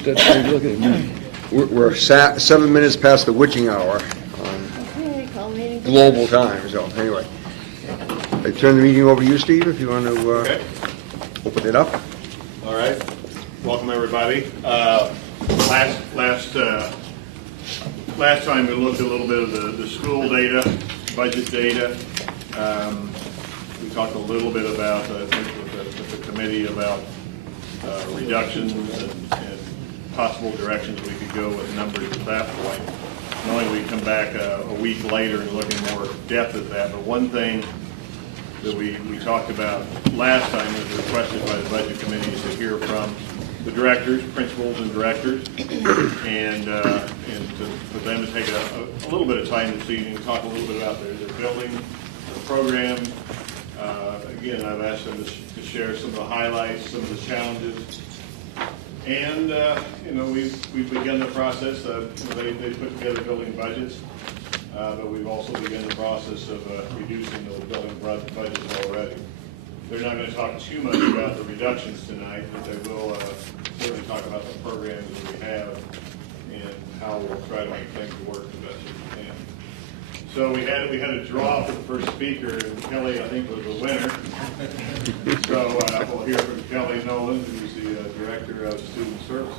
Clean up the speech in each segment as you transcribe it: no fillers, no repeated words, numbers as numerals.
budget that we're looking at? We're 7 minutes past the witching hour on Okay, call meeting. global time, so anyway. I turn the meeting over to you, Steve, if you want to Okay. open it up. All right. Welcome, everybody. Last time we looked at a little bit of the school data, budget data. We talked a little bit about, I think, with the committee about reductions and possible directions we could go with numbers at that point. Knowing we come back a week later and look in more depth at that. But one thing that we talked about last time was requested by the budget committee is to hear from the directors, principals and directors, and for them to take a little bit of time this evening to talk a little bit about their building, their program. Again, I've asked them to share some of the highlights, some of the challenges, and we've begun the process. They put together building budgets, but we've also begun the process of reducing those building budgets already. They're not going to talk too much about the reductions tonight, but they will certainly talk about the programs that we have and how we'll try to make things work the best we can. So we had a draw for the first speaker, and Kelly, I think, was the winner. So we'll hear from Kelly Nolan, who's the Director of Student Services.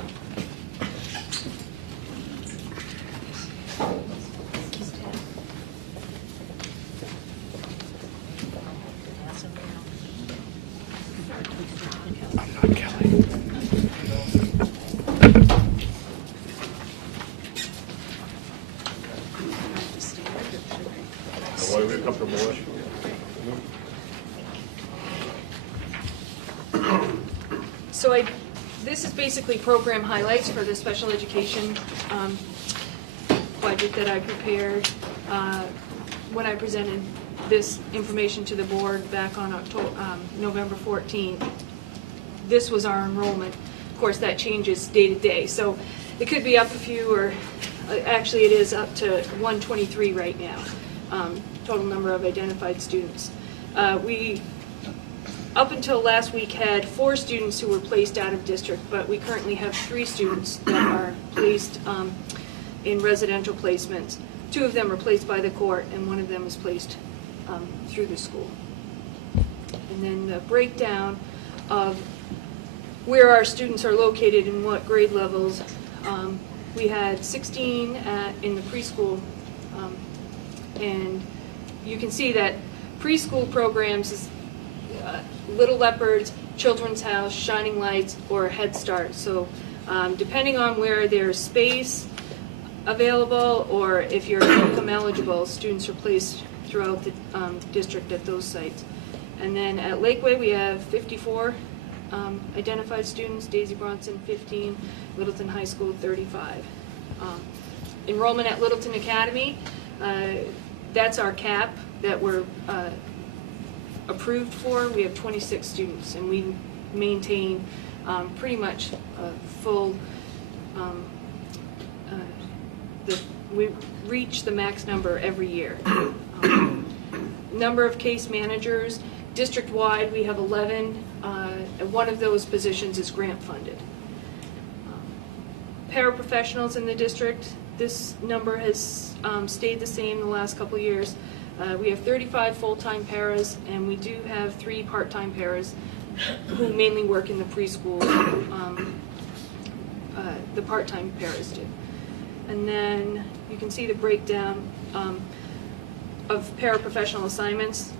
So this is basically program highlights for the special education budget that I prepared when I presented this information to the board back on November 14th. This was our enrollment. Of course, that changes day to day. So it could be up a few, or actually it is up to 123 right now, total number of identified students. We up until last week had 4 students who were placed out of district, but we currently have 3 students that are placed in residential placements. 2 of them are placed by the court, and 1 of them is placed through the school. And then the breakdown of where our students are located and what grade levels. We had 16 in the preschool, and you can see that preschool programs is Little Leopards, Children's House, Shining Lights, or Head Start. So depending on where there's space available or if you're income eligible, students are placed throughout the district at those sites. And then at Lakeway we have 54 identified students, Daisy Bronson 15, Littleton High School 35. Enrollment at Littleton Academy, that's our cap that we're approved for. We have 26 students, and we maintain pretty much a full, we reach the max number every year. Number of case managers, district-wide we have 11, and one of those positions is grant funded. Paraprofessionals in the district, this number has stayed the same the last couple of years. We have 35 full-time paras, and we do have 3 part-time paras who mainly work in the preschool. The part-time paras do. And then you can see the breakdown of paraprofessional assignments.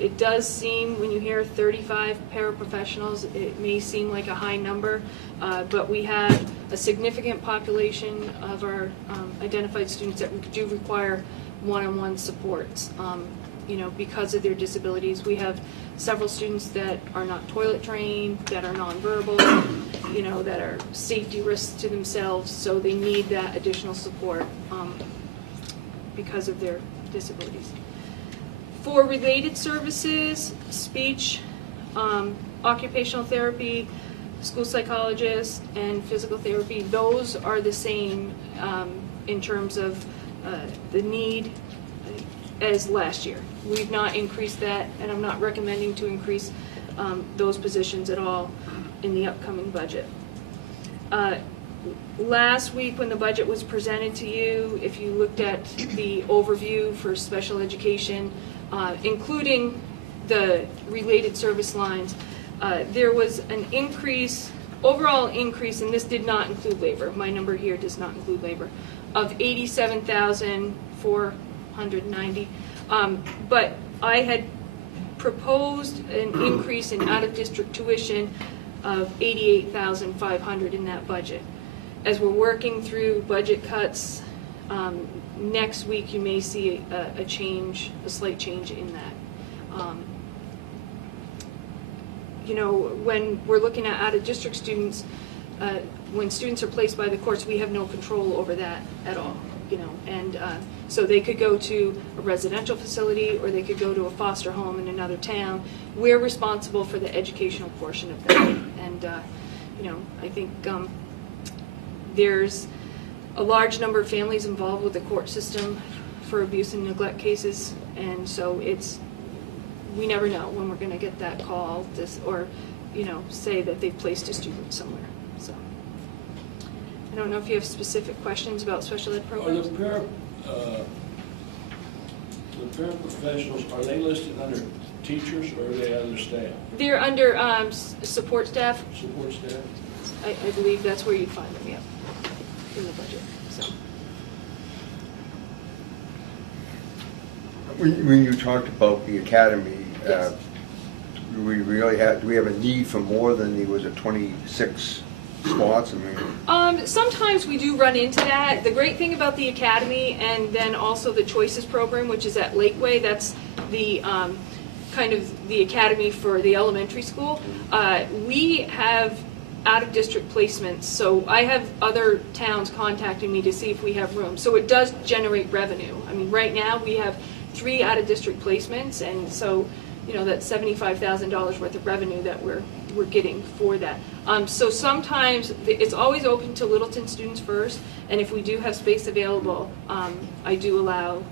It does seem, when you hear 35 paraprofessionals, it may seem like a high number, but we have a significant population of our identified students that do require one-on-one supports, because of their disabilities. We have several students that are not toilet trained, that are nonverbal, that are safety risks to themselves, so they need that additional support because of their disabilities. For related services, speech, occupational therapy, school psychologists, and physical therapy, those are the same in terms of the need as last year. We've not increased that, and I'm not recommending to increase those positions at all in the upcoming budget. Last week, when the budget was presented to you, if you looked at the overview for special education, including the related service lines, there was an increase, overall increase, and this did not include labor, my number here does not include labor, of $87,490. But I had proposed an increase in out-of-district tuition of $88,500 in that budget. As we're working through budget cuts, next week you may see a change, a slight change in that. You know, when we're looking at out-of-district students, when students are placed by the courts, we have no control over that at all, you know, and so they could go to a residential facility or they could go to a foster home in another town. We're responsible for the educational portion of that, and you know, I think there's a large number of families involved with the court system for abuse and neglect cases, and so we never know when we're going to get that call, or you know, say that they've placed a student somewhere. So I don't know if you have specific questions about special ed programs. The paraprofessionals, are they listed under teachers or are they under staff? They're under support staff. Support staff? I believe that's where you'd find them, yeah, in the budget. So. When you talked about the academy, Yes. do we have a need for more than was it 26 spots? I mean, Sometimes we do run into that. The great thing about the academy, and then also the Choices program, which is at Lakeway, that's the kind of the academy for the elementary school. We have out-of-district placements, so I have other towns contacting me to see if we have room. So it does generate revenue. I mean, right now we have 3 out-of-district placements, and so you know that's $75,000 worth of revenue that we're getting for that. So sometimes it's always open to Littleton students first, and if we do have space available, I do allow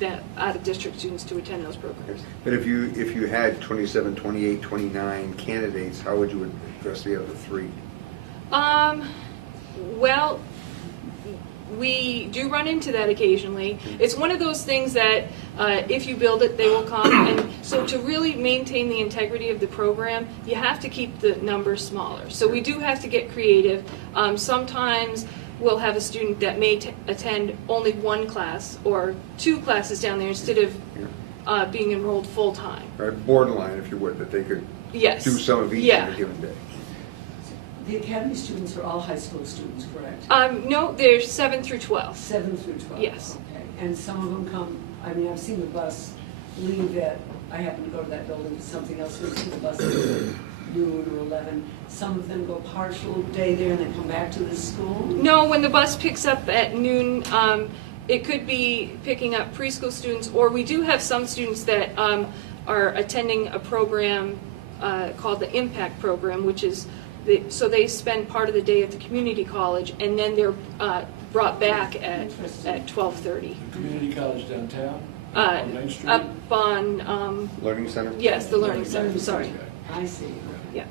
that out-of-district students to attend those programs. but if you had 27, 28, 29 candidates, how would you address the other 3? Well, we do run into that occasionally. It's one of those things that if you build it, they will come. And so to really maintain the integrity of the program, you have to keep the numbers smaller. So we do have to get creative. Sometimes we'll have a student that may attend only 1 class or 2 classes down there instead of being enrolled full-time. Right, borderline, if you would, that they could Yes. do some of each Yeah. on a given day. The academy students are all high school students, correct? No, they're 7 through 12. 7 through 12? Yes. Okay. And some of them come, I mean, I've seen the bus leave at, I happen to go to that building for something else, we've seen the bus leave at noon or 11. Some of them go partial day there and then come back to the school? No, when the bus picks up at noon, it could be picking up preschool students, or we do have some students that are attending a program called the Impact Program, which is, so they spend part of the day at the community college, and then they're brought back at 12:30. The community college downtown? On Main Street? Up on, Learning center? yes, the Learning Center, sorry. Okay. I see, okay. Yeah.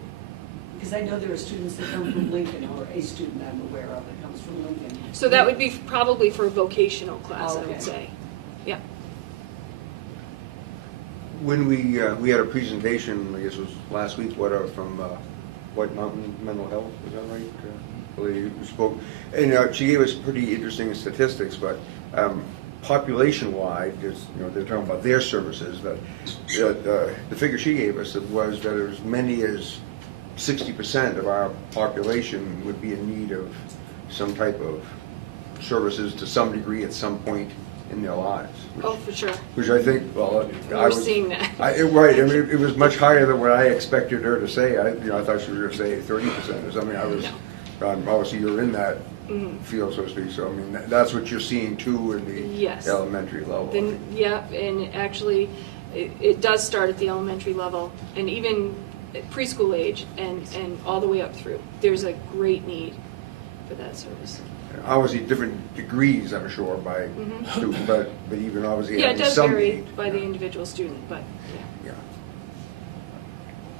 Because I know there are students that come from Lincoln, or a student I'm aware of that comes from Lincoln. So that would be probably for a vocational class, I Okay. would say. Yeah. When we had a presentation, I guess it was last week, from White Mountain Mental Health, is that right? The lady who spoke, and she gave us pretty interesting statistics, but population-wide, just, you know, they're talking about their services, that the figure she gave us was that as many as 60% of our population would be in need of some type of services to some degree at some point in their lives. Oh, for sure. Which I think, well, We're seeing that. Right, I mean, it was much higher than what I expected her to say. I thought she was going to say 30% or something. Obviously you're in that field, so to speak, so I mean, that's what you're seeing too in the Yes. elementary level. Then, yeah, and actually, it does start at the elementary level, and even at preschool age, and all the way up through. There's a great need for that service. Obviously, different degrees, I'm sure, by students, but even obviously Yeah, it having does some vary need. by the individual student, but, yeah. Yeah.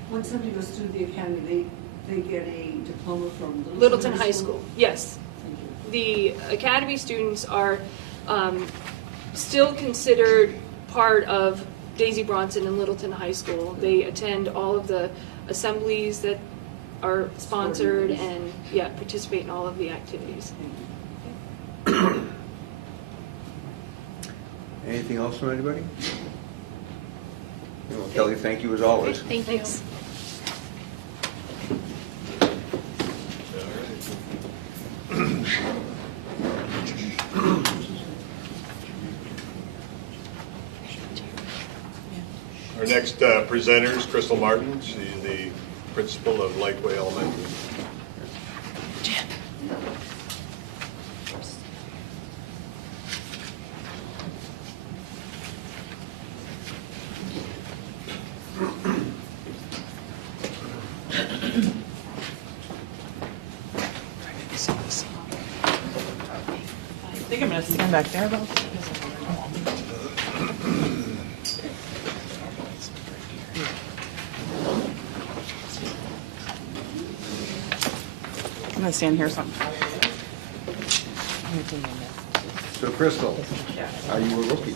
When somebody goes through the academy, they get a diploma from Littleton High School, yes. the academy students are still considered part of Daisy Bronson and Littleton High School. They attend all of the assemblies that are sponsored and, yeah, participate in all of the activities. Anything else from anybody? Well, Kelly, thank you as always. Thank you. Our next presenter is Crystal Martin. She's the principal of Lakeway Elementary. I think I'm going to stand back there. I'm going to stand here something. So Crystal, Yeah. are you a rookie?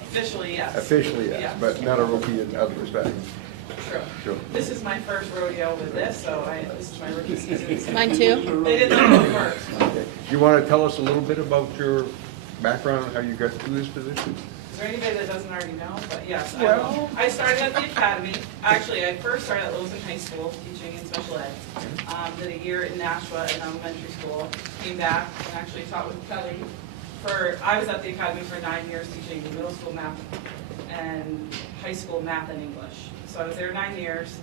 Officially, yes. Officially, yes, Yeah. but not a rookie in other respects. True. Sure. This is my first rodeo with this, so this is my rookie season. So Mine too. they did not go first. Okay. Do you want to tell us a little bit about your background, how you got to this position? Is there anybody that doesn't already know? But yes, I Well- will. I started at the academy. Actually, I first started at Littleton High School teaching in special ed. Did a year in Nashua in elementary school. Came back and actually taught with Kelly. I was at the academy for 9 years teaching middle school math and high school math and English. So I was there 9 years.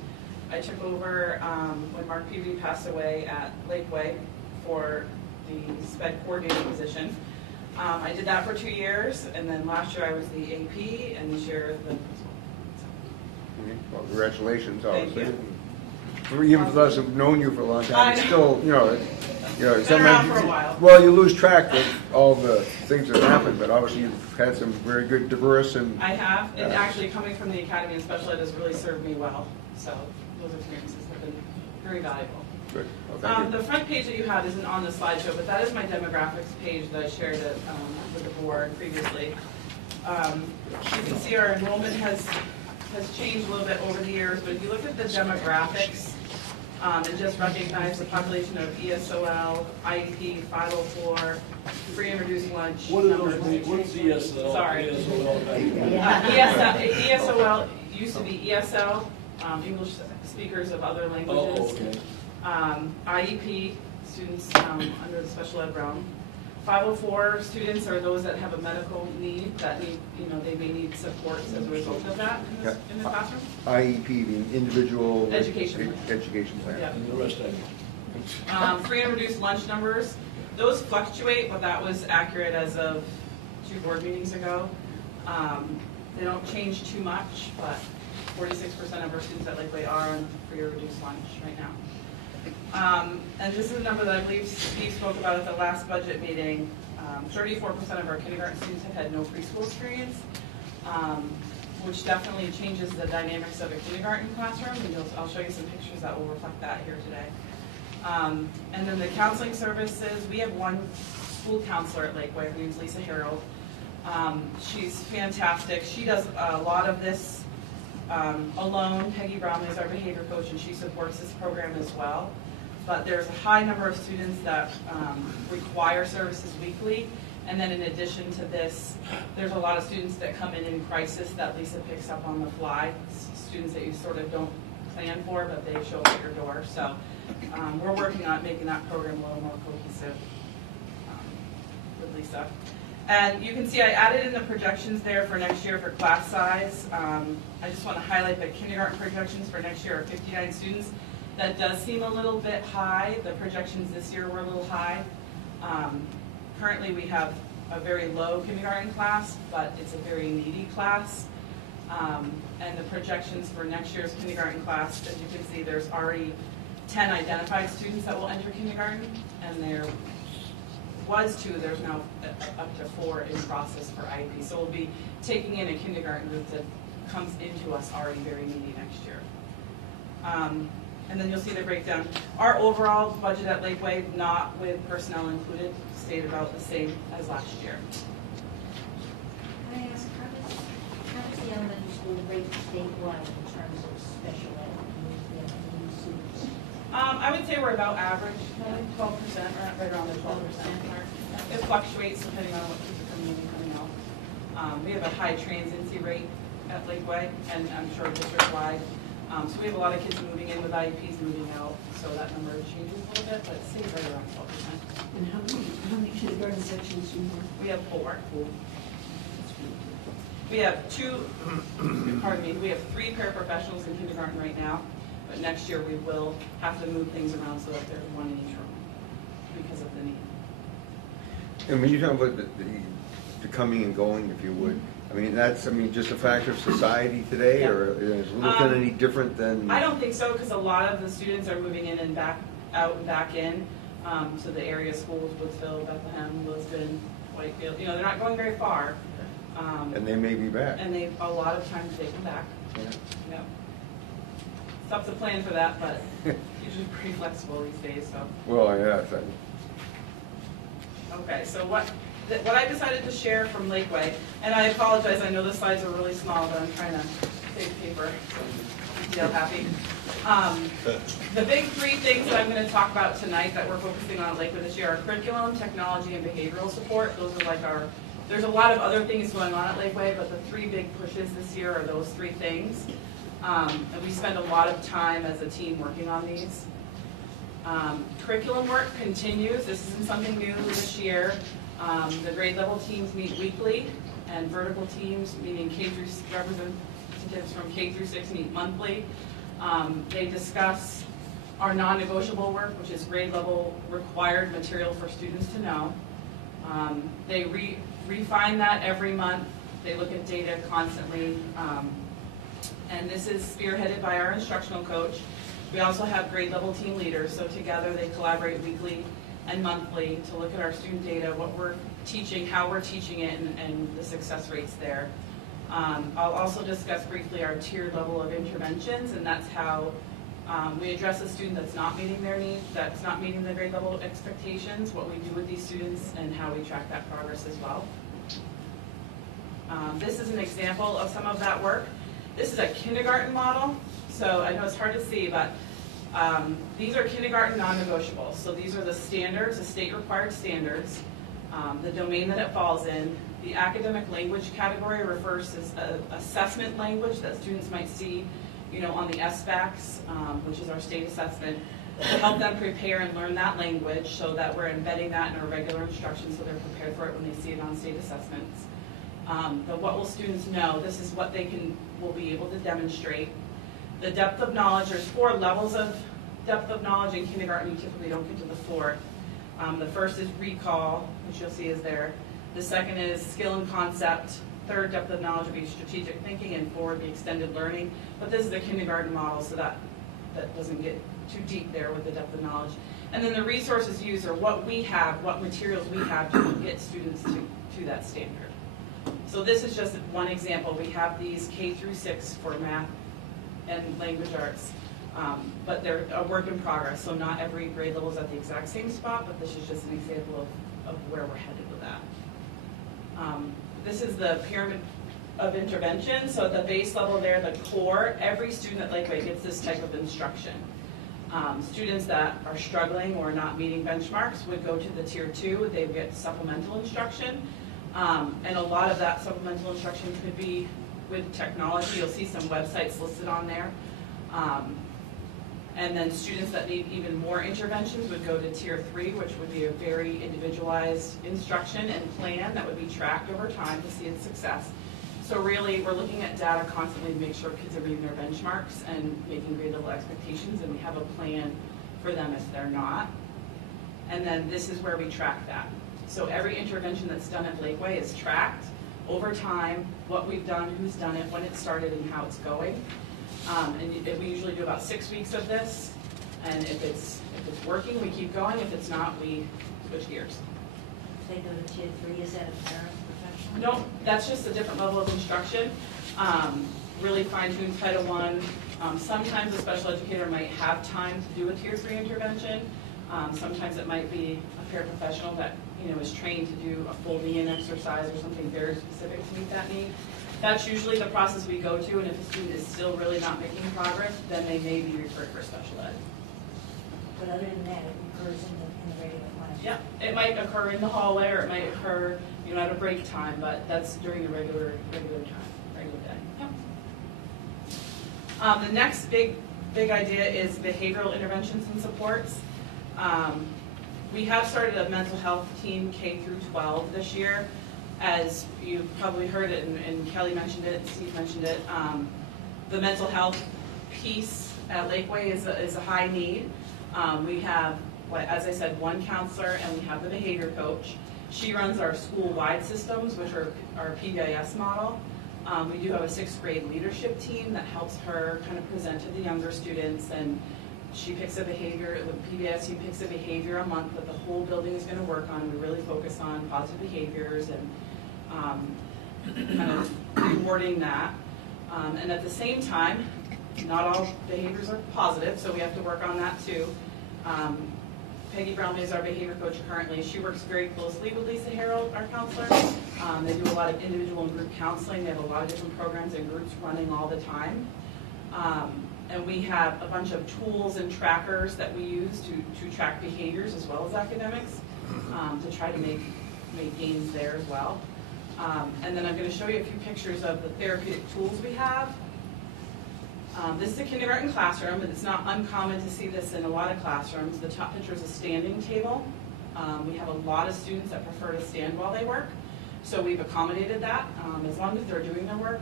I took over when Mark Peavy passed away at Lakeway for the SPED coordinator position. I did that for 2 years, and then last year I was the AP, and this year the principal. Okay. Well, congratulations, Thank obviously. you. Even for those who've known you for a long I time, it's know. still, Been sometimes around for a while. Well, you lose track of all the things that happen, but obviously you've had some very good, diverse, and I have, and actually coming from the academy and special ed has really served me well. So those experiences have been very valuable. good. Well, thank you. The front page that you had isn't on the slideshow, but that is my demographics page that I shared it, with the board previously. You can see our enrollment has changed a little bit over the years, but if you look at the demographics, and just recognize the population of ESOL, IEP, 504, free and reduced lunch. What do those numbers. mean? What's ESL? Sorry. ESL? ESOL used to be ESL, English speakers of other Oh, languages. okay. IEP, students under the special ed realm. 504 students are those that have a medical need, that need, they may need supports as a result of that in the classroom. IEP being individual Education plan. education plan. Yeah. And the rest of it. Free and reduced lunch numbers, those fluctuate, but that was accurate as of 2 board meetings ago. They don't change too much, but 46% of our students at Lakeway are on free or reduced lunch right now. And this is a number that I believe Steve spoke about at the last budget meeting. 34% of our kindergarten students have had no preschool experience, which definitely changes the dynamics of a kindergarten classroom, and I'll show you some pictures that will reflect that here today. And then the counseling services, we have one school counselor at Lakeway. Her name's Lisa Harold. She's fantastic. She does a lot of this alone. Peggy Brownlee is our behavior coach, and she supports this program as well. But there's a high number of students that require services weekly. And then in addition to this, there's a lot of students that come in crisis that Lisa picks up on the fly. Students that you sort of don't plan for, but they show up at your door. So we're working on making that program a little more cohesive with Lisa. And you can see I added in the projections there for next year for class size. I just want to highlight the kindergarten projections for next year are 59 students. That does seem a little bit high. The projections this year were a little high. Currently we have a very low kindergarten class, but it's a very needy class. And the projections for next year's kindergarten class, as you can see, there's already 10 identified students that will enter kindergarten, and there was 2, there's now up to 4 in process for IEP. So we'll be taking in a kindergarten group that comes into us already very needy next year. And then you'll see the breakdown. Our overall budget at Lakeway, not with personnel included, stayed about the same as last year. Can I ask, how does the elementary school rate statewide in terms of special ed and new students? I would say we're about average, maybe 12%, right around the 12% mark. It fluctuates depending on what kids are coming in and coming out. We have a high transiency rate at Lakeway, and I'm sure district-wide. So we have a lot of kids moving in with IEPs, moving out, so that number changes a little bit, but it stays right around 12%. And how many kindergarten sections do you have? We have 4. We have 3 paraprofessionals in kindergarten right now, but next year we will have to move things around so that there's 1 in each room because of the need. And when you talk about the coming and going, if you would, I mean, that's, just a factor of society today, Yeah. or is Littleton any different than? I don't think so, because a lot of the students are moving in and back out and back in. So the area schools, Woodsville, Bethlehem, Lisbon, Whitefield, they're not going very far. And they may be back. And a lot of times they come back. Yeah. Yeah. It's tough to plan for that, but usually pretty flexible these days, so. Well, yes, Okay, so what I decided to share from Lakeway, and I apologize, I know the slides are really small, but I'm trying to save paper, so feel happy. The big 3 things that I'm going to talk about tonight that we're focusing on at Lakeway this year are curriculum, technology, and behavioral support. Those are like there's a lot of other things going on at Lakeway, but the 3 big pushes this year are those 3 things. And we spend a lot of time as a team working on these. Curriculum work continues. This isn't something new this year. The grade level teams meet weekly, and vertical teams, meaning representatives from K through 6, meet monthly. They discuss our non-negotiable work, which is grade level required material for students to know. They refine that every month. They look at data constantly. And this is spearheaded by our instructional coach. We also have grade level team leaders, so together they collaborate weekly and monthly to look at our student data, what we're teaching, how we're teaching it, and the success rates there. I'll also discuss briefly our tiered level of interventions, and that's how we address a student that's not meeting their needs, that's not meeting the grade level expectations, what we do with these students, and how we track that progress as well. This is an example of some of that work. This is a kindergarten model, so I know it's hard to see, but these are kindergarten non-negotiables. So these are the standards, the state required standards, the domain that it falls in. The academic language category refers to assessment language that students might see, on the SBACs, which is our state assessment, to help them prepare and learn that language so that we're embedding that in our regular instruction so they're prepared for it when they see it on state assessments. The what will students know, this is what they will be able to demonstrate. The depth of knowledge, there's 4 levels of depth of knowledge in kindergarten. You typically don't get to the 4th. The first is recall, which you'll see is there. The second is skill and concept. 3rd depth of knowledge would be strategic thinking, and 4 would be extended learning. But this is the kindergarten model, so that doesn't get too deep there with the depth of knowledge. And then the resources used are what we have, what materials we have to get students to that standard. So this is just one example. We have these K through 6 for math and language arts, but they're a work in progress, so not every grade level is at the exact same spot, but this is just an example of where we're headed with that. This is the pyramid of intervention, so at the base level there, the core, every student at Lakeway gets this type of instruction. Students that are struggling or not meeting benchmarks would go to the tier 2, they would get supplemental instruction. And a lot of that supplemental instruction could be with technology. You'll see some websites listed on there. And then students that need even more interventions would go to tier 3, which would be a very individualized instruction and plan that would be tracked over time to see its success. So really, we're looking at data constantly to make sure kids are meeting their benchmarks and making grade level expectations, and we have a plan for them if they're not. And then this is where we track that. So every intervention that's done at Lakeway is tracked over time, what we've done, who's done it, when it started, and how it's going. And we usually do about 6 weeks of this, and if it's working, we keep going. If it's not, we switch gears. If they go to tier 3, is that a parent professional? No, that's just a different level of instruction. Really fine-tuned Title I Sometimes a special educator might have time to do a tier 3 intervention. Sometimes it might be a paraprofessional that, is trained to do a full knee-in exercise or something very specific to meet that need. That's usually the process we go to, and if a student is still really not making progress, then they may be referred for special ed. But other than that, it occurs in the regular classroom. Yeah, it might occur in the hallway, or it might occur, at a break time, but that's during the regular time, regular day. Yeah. The next big idea is behavioral interventions and supports. We have started a mental health team K through 12 this year. As you've probably heard it, and Kelly mentioned it, Steve mentioned it, the mental health piece at Lakeway is a high need. We have, as I said, one counselor, and we have the behavior coach. She runs our school-wide systems, which are our PBIS model. We do have a 6th grade leadership team that helps her kind of present to the younger students, and she picks a behavior, with PBIS, she picks a behavior a month that the whole building is going to work on. We really focus on positive behaviors and kind of rewarding that. And at the same time, not all behaviors are positive, so we have to work on that too. Peggy Brown is our behavior coach currently. She works very closely with Lisa Harold, our counselor. They do a lot of individual and group counseling. They have a lot of different programs and groups running all the time. And we have a bunch of tools and trackers that we use to track behaviors as well as academics, to try to make gains there as well. And then I'm going to show you a few pictures of the therapeutic tools we have. This is a kindergarten classroom, and it's not uncommon to see this in a lot of classrooms. The top picture is a standing table. We have a lot of students that prefer to stand while they work, so we've accommodated that. As long as they're doing their work,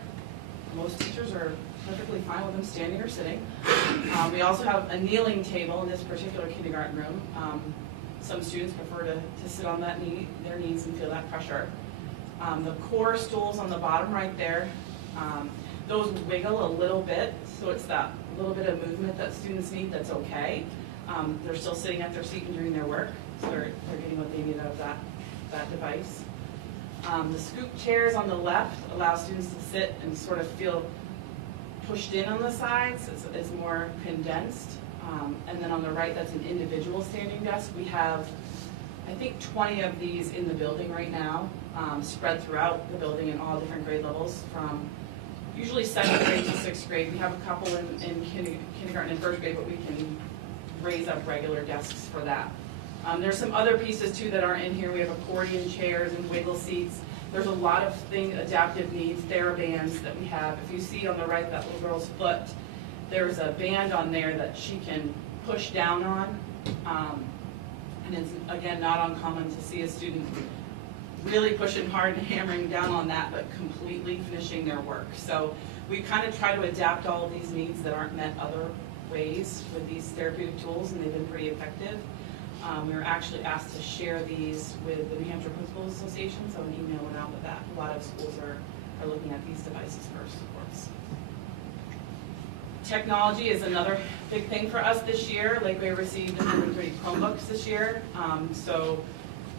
most teachers are perfectly fine with them standing or sitting. We also have a kneeling table in this particular kindergarten room. Some students prefer to sit on their knees and feel that pressure. The core stools on the bottom right there, those wiggle a little bit, so it's that little bit of movement that students need that's okay. They're still sitting at their seat and doing their work, so they're getting what they need out of that device. The scoop chairs on the left allow students to sit and sort of feel pushed in on the sides. It's more condensed. And then on the right, that's an individual standing desk. We have, I think, 20 of these in the building right now, spread throughout the building in all different grade levels, from usually 2nd grade to 6th grade. We have a couple in kindergarten and 1st grade, but we can raise up regular desks for that. There's some other pieces too that aren't in here. We have accordion chairs and wiggle seats. There's a lot of adaptive needs, TheraBands that we have. If you see on the right that little girl's foot, there's a band on there that she can push down on. And it's, again, not uncommon to see a student really pushing hard and hammering down on that, but completely finishing their work. So we kind of try to adapt all of these needs that aren't met other ways with these therapeutic tools, and they've been pretty effective. We were actually asked to share these with the New Hampshire Principals Association, so an email went out with that. A lot of schools are looking at these devices for supports. Technology is another big thing for us this year. Lakeway received 130 Chromebooks this year,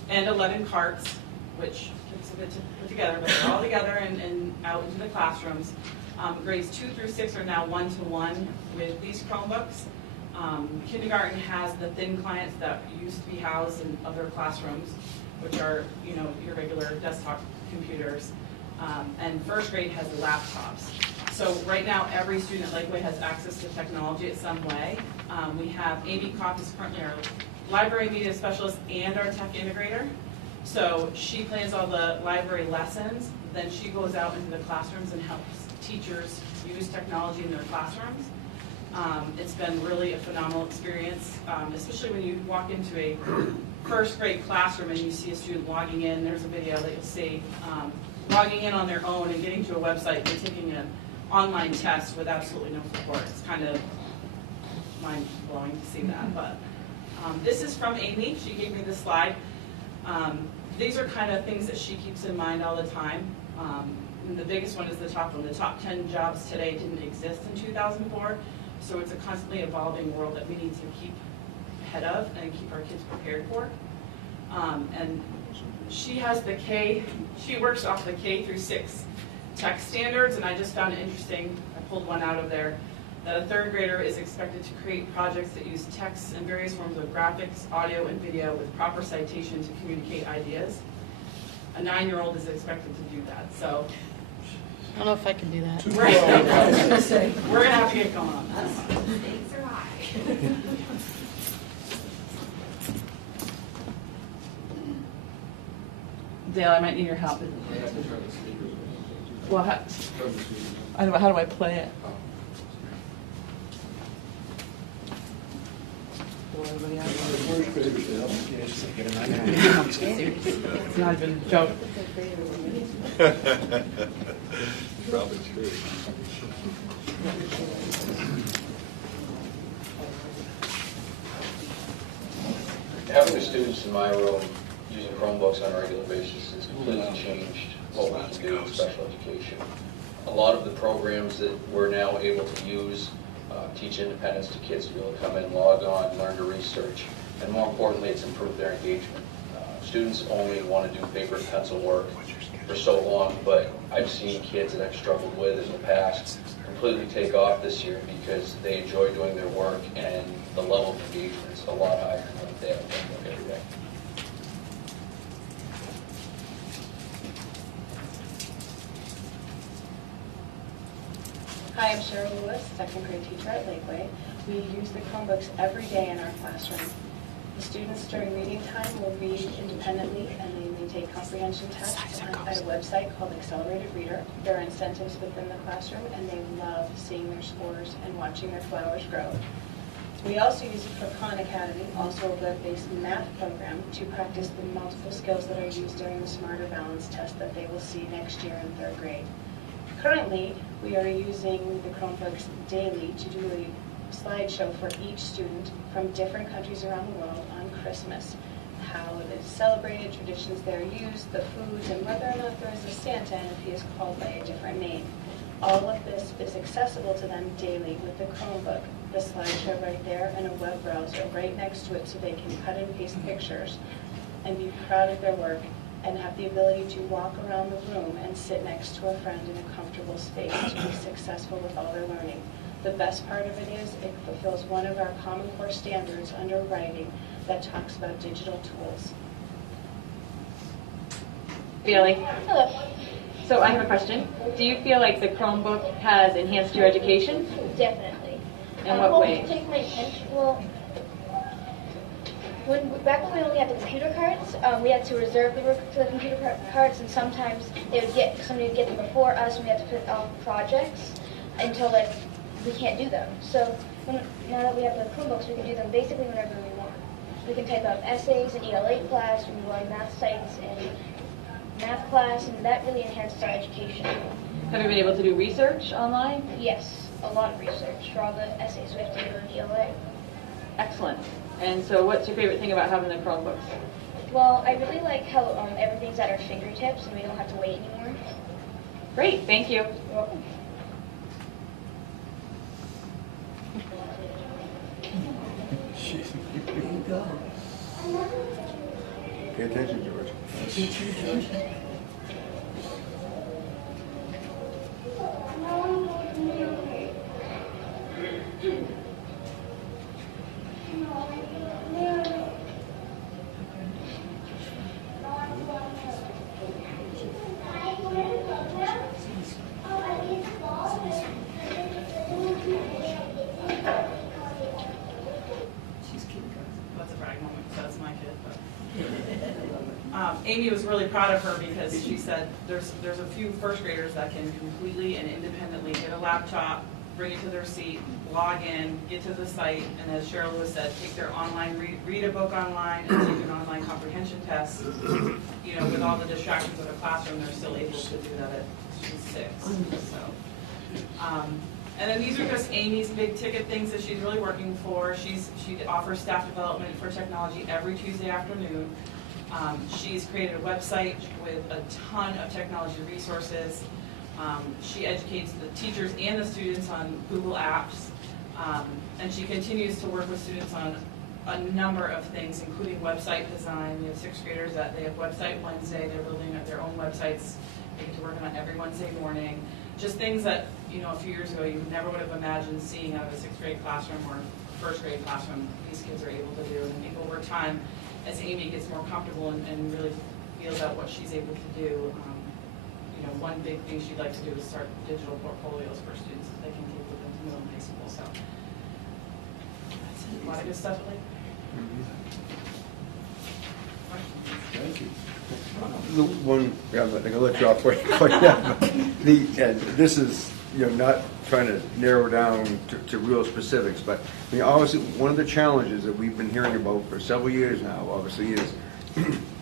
and 11 carts, which takes a bit to put together, but they're all together and out into the classrooms. Grades 2 through 6 are now one-to-one with these Chromebooks. Kindergarten has the thin clients that used to be housed in other classrooms, which are, your regular desktop computers. And 1st grade has the laptops. So right now, every student at Lakeway has access to technology in some way. We have Amy Kopp is currently our library media specialist and our tech integrator. So she plans all the library lessons, then she goes out into the classrooms and helps teachers use technology in their classrooms. It's been really a phenomenal experience, especially when you walk into a 1st grade classroom and you see a student logging in. There's a video that you'll see, logging in on their own and getting to a website and taking an online test with absolutely no support. It's kind of mind-blowing to see that. But this is from Amy. She gave me this slide. These are kind of things that she keeps in mind all the time. And the biggest one is the top one. The top 10 jobs today didn't exist in 2004. So it's a constantly evolving world that we need to keep ahead of and keep our kids prepared for. And she has she works off the K through 6 tech standards, and I just found it interesting. I pulled one out of there. that a third grader is expected to create projects that use text and various forms of graphics, audio, and video with proper citation to communicate ideas. A 9-year-old is expected to do that, so I don't know if I can do that. we're gonna have to get going on that. Stakes are high. Dale, I might need your help. Well, how do I play it? Everybody else? First graders to help in case. It's not even a joke. Probably true. Having the students in my room using Chromebooks on a regular basis has completely changed what we can do in special education. A lot of the programs that we're now able to use teach independence to kids to be able to come in, log on, learn to research, and more importantly, it's improved their engagement. Students only want to do paper and pencil work for so long, but I've seen kids that I've struggled with in the past completely take off this year because they enjoy doing their work and the level of engagement is a lot higher than what they have done every day. Hi, I'm Cheryl Lewis, second grade teacher at Lakeway. We use the Chromebooks every day in our classroom. The students during reading time will read independently and they take comprehension tests at a website called Accelerated Reader. There are incentives within the classroom and they love seeing their scores and watching their flowers grow. We also use it for Khan Academy, also a web-based math program, to practice the multiple skills that are used during the Smarter Balance test that they will see next year in 3rd grade. Currently, we are using the Chromebooks daily to do a slideshow for each student from different countries around the world on Christmas. How it is celebrated, traditions that are used, the foods, and whether or not there is a Santa and if he is called by a different name. All of this is accessible to them daily with the Chromebook, the slideshow right there, and a web browser right next to it so they can cut and paste pictures and be proud of their work and have the ability to walk around the room and sit next to a friend in a comfortable space to be successful with all their learning. The best part of it is it fulfills one of our Common Core standards under writing that talks about digital tools. Bailey, Hello. so I have a question. Do you feel like the Chromebook has enhanced your education? Definitely. In what ways? Take my attention. Well, back when we only had the computer cards, we had to reserve the computer cards, and sometimes somebody would get them before us, and we had to put out projects until we can't do them. So now that we have the Chromebooks, we can do them basically whenever we want. We can type out essays in ELA class, we can go on math sites in math class, and that really enhances our education. Have you been able to do research online? Yes, a lot of research for all the essays we have to do in ELA. Excellent. And so what's your favorite thing about having the Chromebooks? Well, I really like how everything's at our fingertips and we don't have to wait anymore. Great, thank you. You're welcome. There you go. Pay attention, George. That's a brag moment, because that's my kid, but. Amy was really proud of her because she said there's a few first graders that can completely and independently get a laptop, bring it to their seat, log in, get to the site, and as Cheryl Lewis said, take their online, read a book online, and take an online comprehension test. You know, with all the distractions of the classroom, they're still able to do that at 6. So, and then these are just Amy's big ticket things that she's really working for. She offers staff development for technology every Tuesday afternoon. She's created a website with a ton of technology resources. She educates the teachers and the students on Google Apps. And she continues to work with students on a number of things, including website design. We have 6th graders that they have Website Wednesday. They're building their own websites. They get to work on it every Wednesday morning. just things that, a few years ago, you never would have imagined seeing out of a sixth grade classroom or first grade classroom, these kids are able to do. And I think over time, as Amy gets more comfortable and really feels out what she's able to do, one big thing she'd like to do is start digital portfolios for students that they can take with them to middle and high school. So that's a lot of good stuff, like. Thank you. The one, yeah, I'm gonna let you off quite now. And this is, not trying to narrow down to real specifics, but I mean, obviously, one of the challenges that we've been hearing about for several years now, obviously,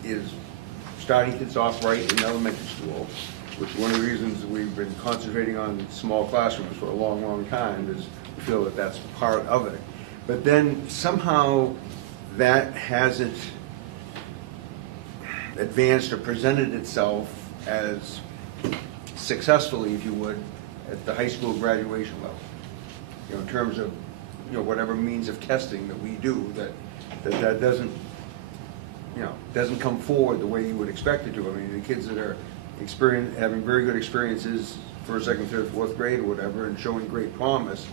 is starting kids off right in elementary school, which one of the reasons we've been concentrating on small classrooms for a long, long time is we feel that that's part of it. But then somehow that hasn't advanced or presented itself as successfully, if you would, at the high school graduation level. In terms of, whatever means of testing that we do, that doesn't, doesn't come forward the way you would expect it to. I mean, the kids that are having very good experiences first, second, third, fourth grade or whatever, and showing great promise.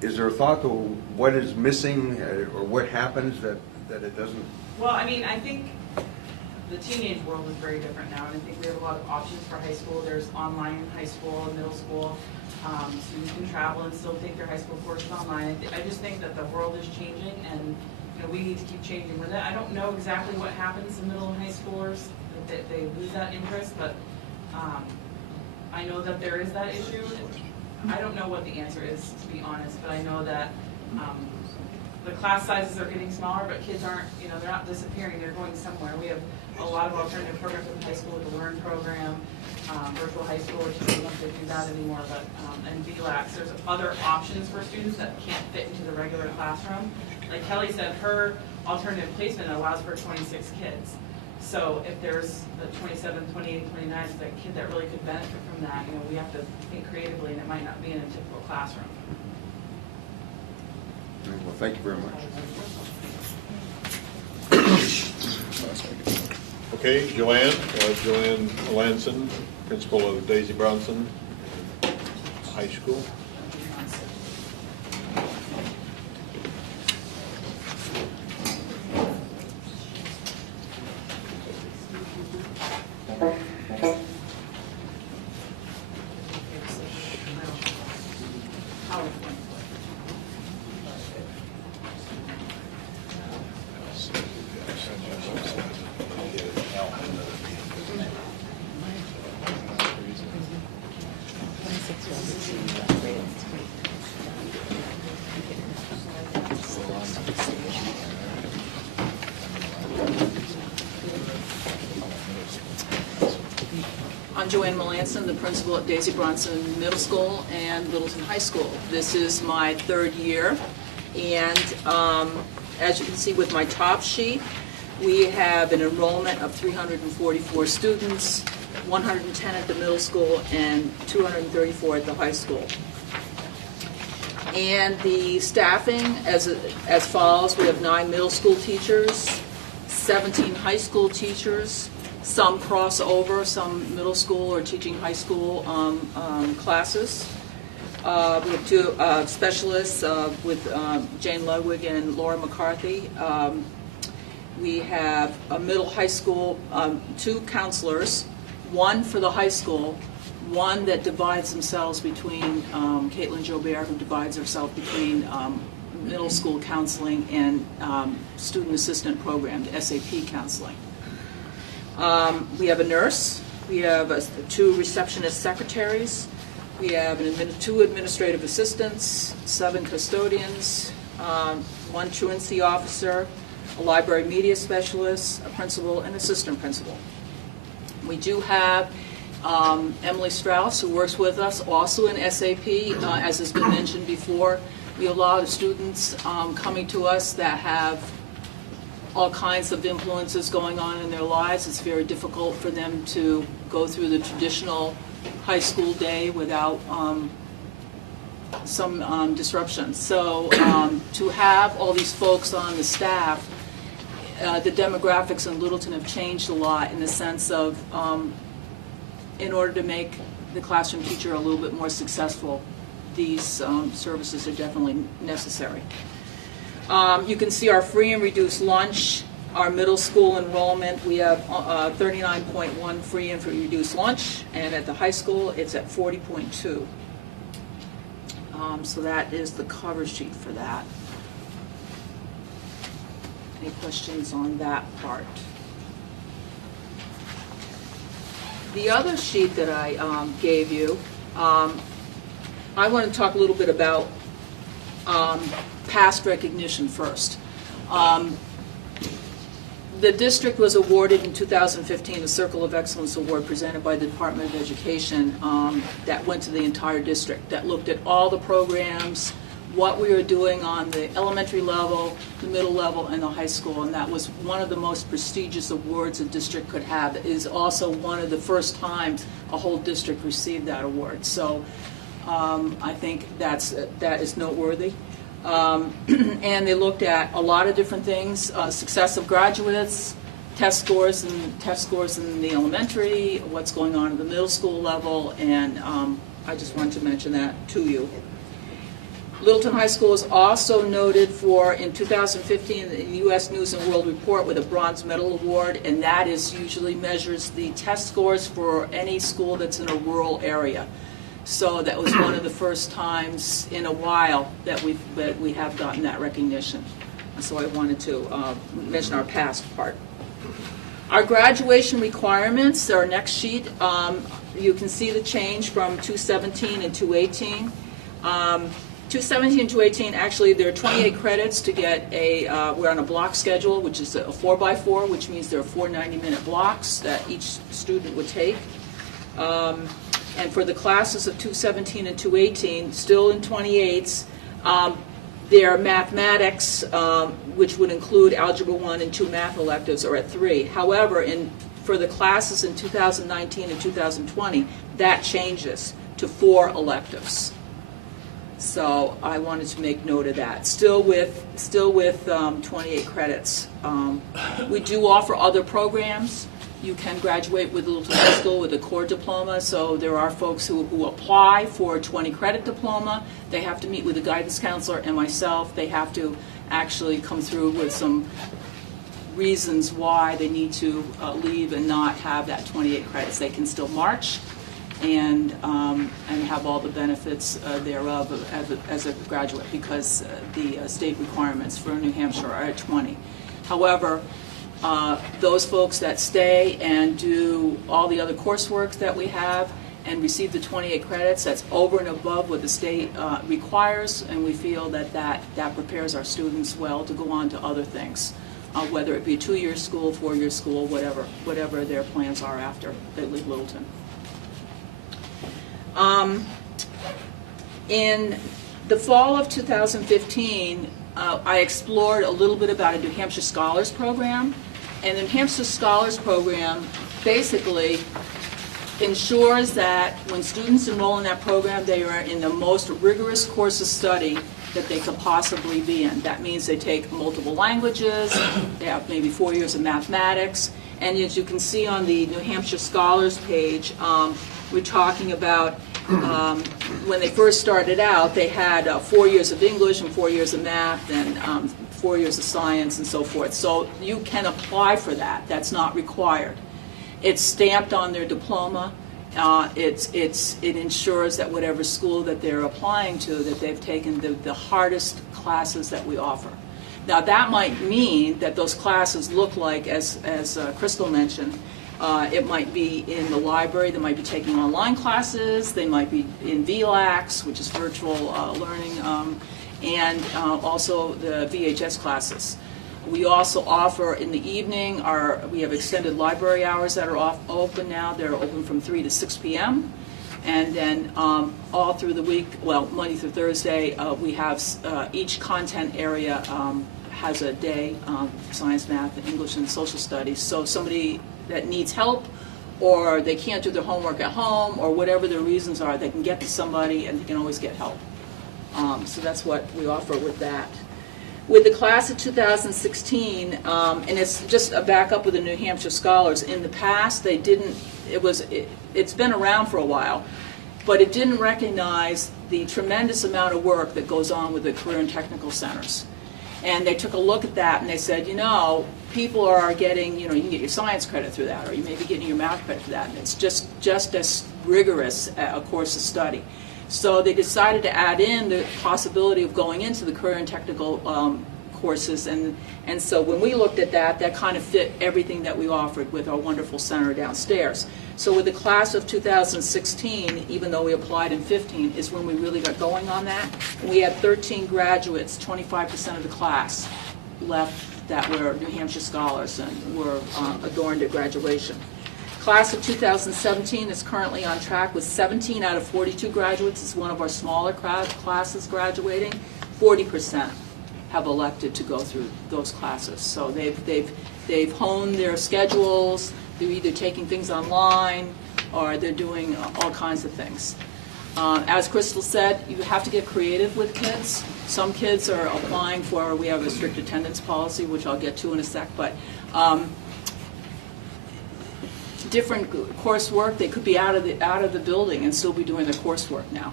Is there a thought to what is missing or what happens that it doesn't? Well, I mean, I think the teenage world is very different now, and I think we have a lot of options for high school. There's online high school and middle school. Students can travel and still take their high school courses online. I just think that the world is changing, and we need to keep changing with it. I don't know exactly what happens to middle and high schoolers, that they lose that interest, but I know that there is that issue. I don't know what the answer is, to be honest, but I know that the class sizes are getting smaller, but kids aren't, they're not disappearing, they're going somewhere. We have a lot of alternative programs in high school, the Learn program, virtual high school, which is not to do that anymore, but, and VLAX. There's other options for students that can't fit into the regular classroom. Like Kelly said, her alternative placement allows for 26 kids. So if there's the 27, 28, 29, it's a kid that really could benefit from that, we have to think creatively, and it might not be in a typical classroom. Well, thank you very much. Okay, Joanne Melanson, principal of Daisy Bronson High School. I'm Joanne Melanson, the principal at Daisy Bronson Middle School and Littleton High School. This is my third year, and as you can see with my top sheet, we have an enrollment of 344 students, 110 at the middle school and 234 at the high school. And the staffing as follows: we have 9 middle school teachers, 17 high school teachers. Some cross over, some middle school or teaching high school classes. We have 2 specialists with Jane Ludwig and Laura McCarthy. We have a middle high school, 2 counselors, 1 for the high school, 1 that divides themselves between, Caitlin Jobert, who divides herself between middle school counseling and student assistant program, the SAP counseling. We have a nurse, we have 2 receptionist secretaries, we have 2 administrative assistants, 7 custodians, 1 truancy officer, a library media specialist, a principal, and assistant principal. We do have Emily Strauss, who works with us, also in SAP, as has been mentioned before. We have a lot of students coming to us that have all kinds of influences going on in their lives. It's very difficult for them to go through the traditional high school day without some disruptions. So to have all these folks on the staff, the demographics in Littleton have changed a lot in the sense of in order to make the classroom teacher a little bit more successful, these services are definitely necessary. You can see our free and reduced lunch, our middle school enrollment. We have 39.1 free and reduced lunch, and at the high school, it's at 40.2. So that is the cover sheet for that. Any questions on that part? The other sheet that I gave you, I want to talk a little bit about past recognition first. The district was awarded in 2015 a Circle of Excellence Award presented by the Department of Education that went to the entire district, that looked at all the programs, what we were doing on the elementary level, the middle level, and the high school, and that was one of the most prestigious awards a district could have. It is also one of the first times a whole district received that award. So I think that is noteworthy. And they looked at a lot of different things, success of graduates, test scores in the elementary, what's going on at the middle school level, and I just wanted to mention that to you. Littleton High School is also noted for, in 2015, the U.S. News and World Report with a Bronze Medal Award, and that usually measures the test scores for any school that's in a rural area. So that was one of the first times in a while that we have gotten that recognition. So I wanted to mention our past part. Our graduation requirements, our next sheet, you can see the change from 217 and 218. 217 and 218, actually there are 28 credits to get we're on a block schedule, which is a 4x4, which means there are 4 90-minute blocks that each student would take. And for the classes of 217 and 218, still in 28s, their mathematics, which would include Algebra 1 and 2 math electives, are at 3. However, for the classes in 2019 and 2020, that changes to 4 electives. So I wanted to make note of that. Still with 28 credits. We do offer other programs. You can graduate with Littleton High School with a core diploma, so there are folks who apply for a 20-credit diploma. They have to meet with the guidance counselor and myself. They have to actually come through with some reasons why they need to leave and not have that 28 credits. They can still march and have all the benefits thereof as a graduate, because the state requirements for New Hampshire are at 20. However, those folks that stay and do all the other coursework that we have and receive the 28 credits, that's over and above what the state requires, and we feel that prepares our students well to go on to other things, whether it be a 2-year school, 4-year school, whatever their plans are after they leave Littleton. In the fall of 2015, I explored a little bit about a New Hampshire Scholars Program. And the New Hampshire Scholars Program basically ensures that when students enroll in that program, they are in the most rigorous course of study that they could possibly be in. That means they take multiple languages, they have maybe 4 years of mathematics, and as you can see on the New Hampshire Scholars page, we're talking about when they first started out, they had 4 years of English and 4 years of math and 4 years of science and so forth. So you can apply for that. That's not required. It's stamped on their diploma. It ensures that whatever school that they're applying to, that they've taken the hardest classes that we offer. Now that might mean that those classes look like, as Crystal mentioned, it might be in the library, they might be taking online classes, they might be in VLAX, which is virtual learning, and also the VHS classes. We also offer in the evening, we have extended library hours that are open now. They're open from 3 to 6 p.m. And then all through the week, well, Monday through Thursday, we have each content area has a day, science, math, English, and social studies. So somebody that needs help, or they can't do their homework at home, or whatever their reasons are, they can get to somebody and they can always get help. So that's what we offer with that. With the class of 2016, and it's just a backup with the New Hampshire Scholars. In the past, they didn't. It's been around for a while, but it didn't recognize the tremendous amount of work that goes on with the career and technical centers. And they took a look at that and they said, people are getting, you can get your science credit through that, or you may be getting your math credit for that, and it's just as rigorous a course of study. So they decided to add in the possibility of going into the career and technical courses, and so when we looked at that, that kind of fit everything that we offered with our wonderful center downstairs. So with the class of 2016, even though we applied in 15, is when we really got going on that. We had 13 graduates, 25% of the class left that were New Hampshire Scholars and were adorned at graduation. Class of 2017 is currently on track with 17 out of 42 graduates. It's one of our smaller classes graduating. 40% have elected to go through those classes. So they've honed their schedules. They're either taking things online or they're doing all kinds of things. As Crystal said, you have to get creative with kids. Some kids are applying for, we have a strict attendance policy, which I'll get to in a sec, but different coursework, they could be out of the building and still be doing their coursework now.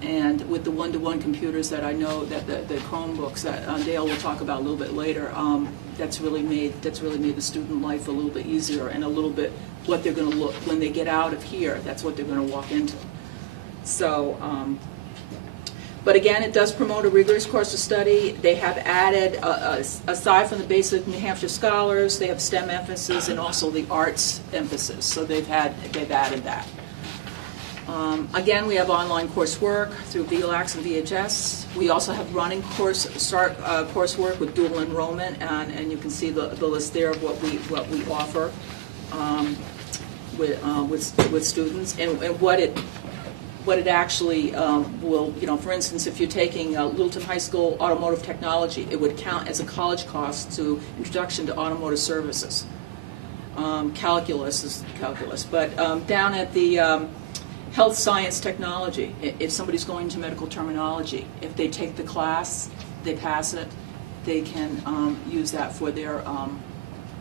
And with the one-to-one computers that I know, that the Chromebooks that Dale will talk about a little bit later, that's really made the student life a little bit easier, and a little bit what they're going to look when they get out of here. That's what they're going to walk into. So, but again, it does promote a rigorous course of study. They have added, aside from the basic New Hampshire Scholars, they have STEM emphasis and also the arts emphasis. So they've added that. Again, we have online coursework through VLAX and VHS. We also have running coursework with dual enrollment, and you can see the list there of what we offer with students, and what it actually will, for instance, if you're taking Littleton High School automotive technology, it would count as a college cost to introduction to automotive services. Calculus is calculus, but down at the health science technology, if somebody's going to medical terminology, if they take the class, they pass it, they can use that for their,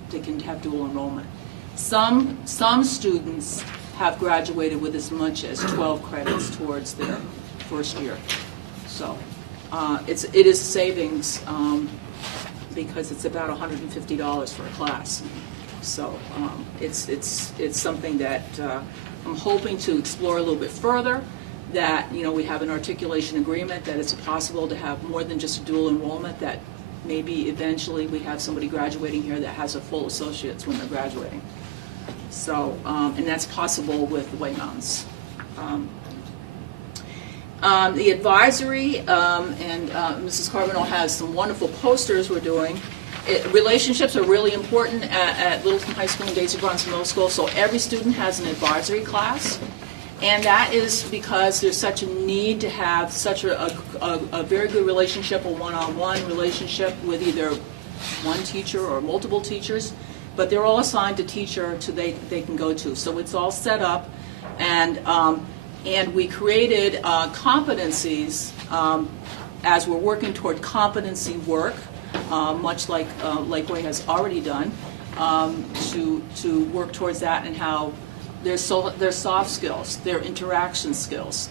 they can have dual enrollment. Some students have graduated with as much as 12 credits towards their first year. So it is savings because it's about $150 for a class. So it's something that I'm hoping to explore a little bit further, that we have an articulation agreement that it's possible to have more than just a dual enrollment, that maybe eventually we have somebody graduating here that has a full associate's when they're graduating. So, and that's possible with the White Mountains. The advisory, and Mrs. Carbonell has some wonderful posters we're doing. Relationships are really important at Littleton High School and Daisy Bronson Middle School, so every student has an advisory class, and that is because there's such a need to have such a very good relationship, a one-on-one relationship with either one teacher or multiple teachers, but they're all assigned a teacher they can go to. So it's all set up, and we created competencies as we're working toward competency work, much like Lakeway has already done, to work towards that, and how their soft skills, their interaction skills,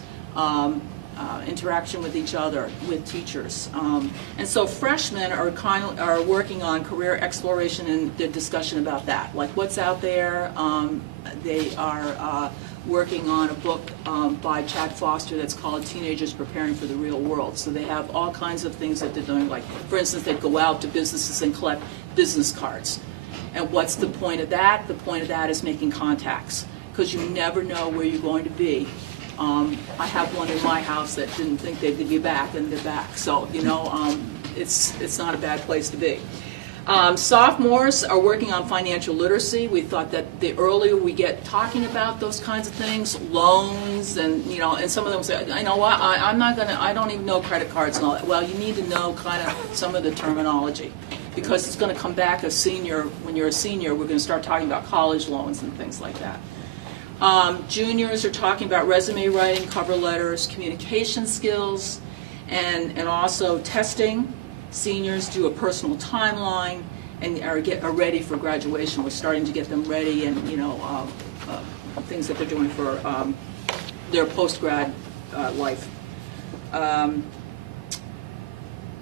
interaction with each other, with teachers. And so freshmen are working on career exploration and the discussion about that, like what's out there. They are working on a book by Chad Foster that's called Teenagers Preparing for the Real World. So they have all kinds of things that they're doing, like, for instance, they go out to businesses and collect business cards. And what's the point of that? The point of that is making contacts, because you never know where you're going to be. I have one in my house that didn't think they'd be back, and they're back. So, it's not a bad place to be. Sophomores are working on financial literacy. We thought that the earlier we get talking about those kinds of things, loans, and and some of them say, you know what, I don't even know credit cards and all that. Well, you need to know kind of some of the terminology, because it's going to come back as senior. When you're a senior, we're going to start talking about college loans and things like that. Juniors are talking about resume writing, cover letters, communication skills, and also testing. Seniors do a personal timeline and are ready for graduation. We're starting to get them ready and, things that they're doing for their post-grad life.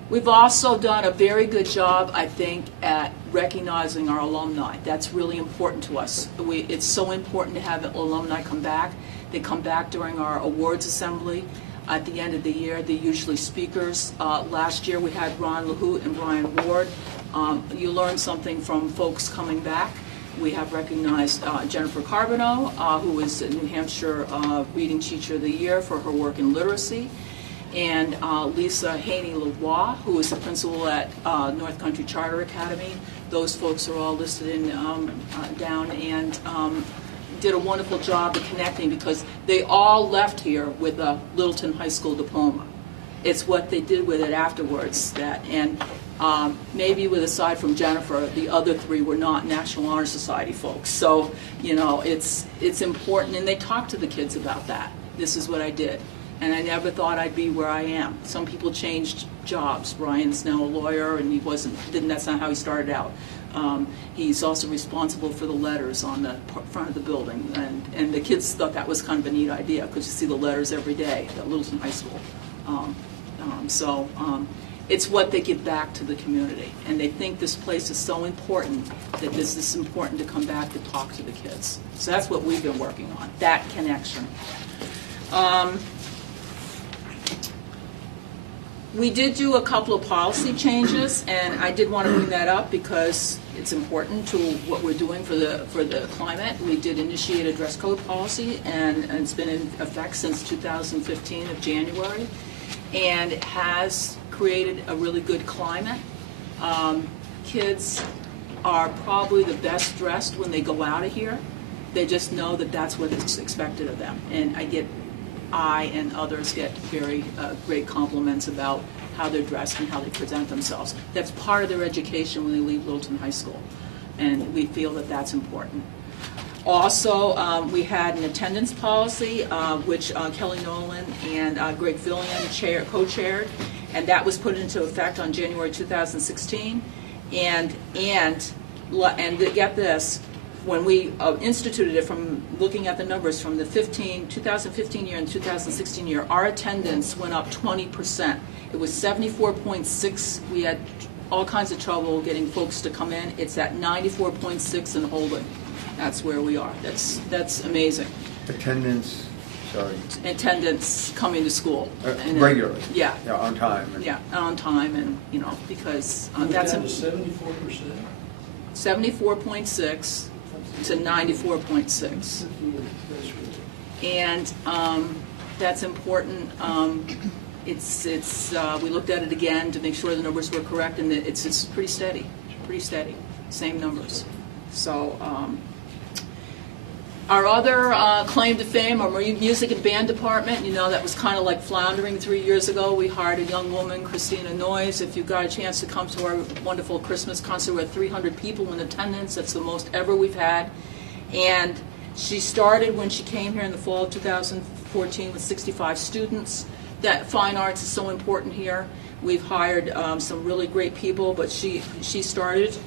We've also done a very good job, I think, at recognizing our alumni. That's really important to us. It's so important to have alumni come back. They come back during our awards assembly at the end of the year. They're usually speakers. Last year we had Ron LaHoot and Brian Ward. You learn something from folks coming back. We have recognized Jennifer Carbonneau, who is a New Hampshire Reading Teacher of the Year for her work in literacy, and Lisa Haney-Lavoie, who is the principal at North Country Charter Academy. Those folks are all listed in down and did a wonderful job of connecting because they all left here with a Littleton High School diploma. It's what they did with it afterwards maybe with aside from Jennifer, the other three were not National Honor Society folks. So, it's important, and they talk to the kids about that. This is what I did. And I never thought I'd be where I am. Some people changed jobs. Brian's now a lawyer, and that's not how he started out. He's also responsible for the letters on the front of the building. And the kids thought that was kind of a neat idea, because you see the letters every day at Littleton High School. It's what they give back to the community. And they think this place is so important that this is important to come back to talk to the kids. So that's what we've been working on, that connection. We did do a couple of policy changes, and I did want to bring that up because it's important to what we're doing for the climate. We did initiate a dress code policy, and it's been in effect since 2015 of January, and it has created a really good climate. Kids are probably the best dressed when they go out of here. They just know that that's what is expected of them, and I and others get very great compliments about how they're dressed and how they present themselves. That's part of their education when they leave Littleton High School, and we feel that that's important. Also, we had an attendance policy, which Kelly Nolan and Greg Fillion co-chaired, and that was put into effect on January 2016. And get this, when we instituted it, from looking at the numbers from the 2015 year and 2016 year, our attendance went up 20%. It was 74.6. We had all kinds of trouble getting folks to come in. It's at 94.6 and holding. That's where we are. That's amazing. Attendance, sorry. Attendance coming to school. Regularly? Yeah. On time? On time, and, because that's... Down to 74%? 74.6 to 94.6. And that's important. We looked at it again to make sure the numbers were correct, and it's pretty steady, same numbers. So our other claim to fame, our music and band department, that was kind of like floundering 3 years ago. We hired a young woman, Christina Noyes. If you got a chance to come to our wonderful Christmas concert, we had 300 people in attendance. That's the most ever we've had. And she started when she came here in the fall of 2014 with 65 students. That fine arts is so important here. We've hired some really great people, but she started.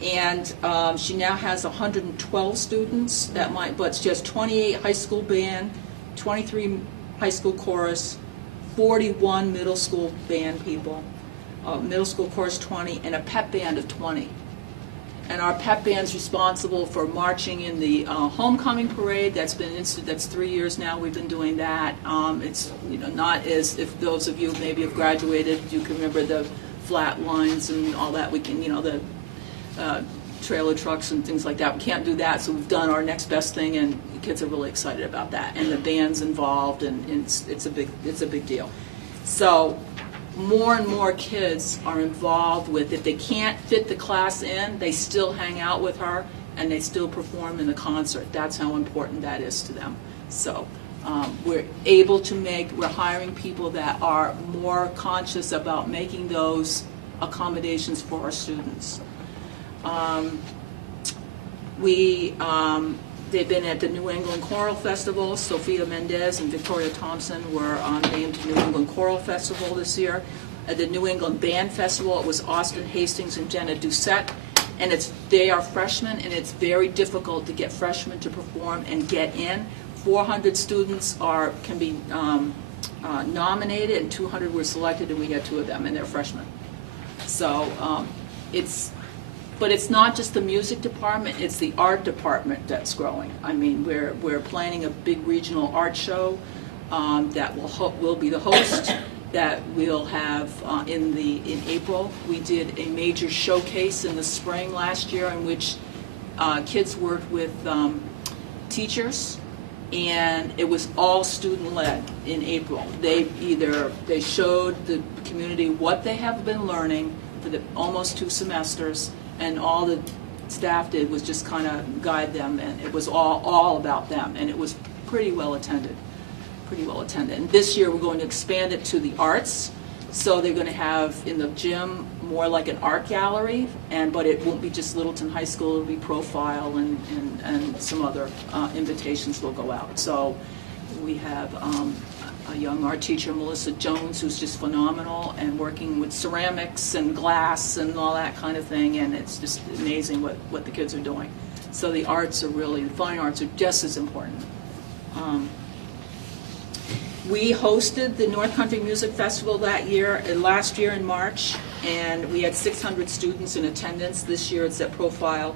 And she now has 112 students, but she has 28 high school band, 23 high school chorus, 41 middle school band people, middle school chorus 20, and a pep band of 20. And our pep band's responsible for marching in the homecoming parade. That's 3 years now we've been doing that. It's not as if those of you maybe have graduated, you can remember the flat lines and all that. We can the trailer trucks and things like that. We can't do that, so we've done our next best thing, and the kids are really excited about that. And the band's involved, and it's a big deal. So more and more kids are involved with, if they can't fit the class in, they still hang out with her, and they still perform in the concert. That's how important that is to them. So we're hiring people that are more conscious about making those accommodations for our students. They've been at the New England Choral Festival. Sophia Mendez and Victoria Thompson were named to New England Choral Festival this year. the New England Band Festival. It was Austin Hastings and Jenna Doucette. And they are freshmen, and it's very difficult to get freshmen to perform and get in. 400 students can be nominated, and 200 were selected, and we had 2 of them, and they're freshmen. So but it's not just the music department, it's the art department that's growing. I mean, we're planning a big regional art show that will be the host, that we'll have in April. We did a major showcase in the spring last year in which kids worked with teachers, and it was all student-led in April. They showed the community what they have been learning for the almost 2 semesters, and all the staff did was just kind of guide them, and it was all about them, and it was pretty well attended. And this year we're going to expand it to the arts, so they're going to have in the gym more like an art gallery, but it won't be just Littleton High School, it'll be profile and some other invitations will go out. So we have a young art teacher, Melissa Jones, who's just phenomenal and working with ceramics and glass and all that kind of thing, and it's just amazing what the kids are doing. So the fine arts are just as important. We hosted the North Country Music Festival last year in March, and we had 600 students in attendance. This year it's at profile,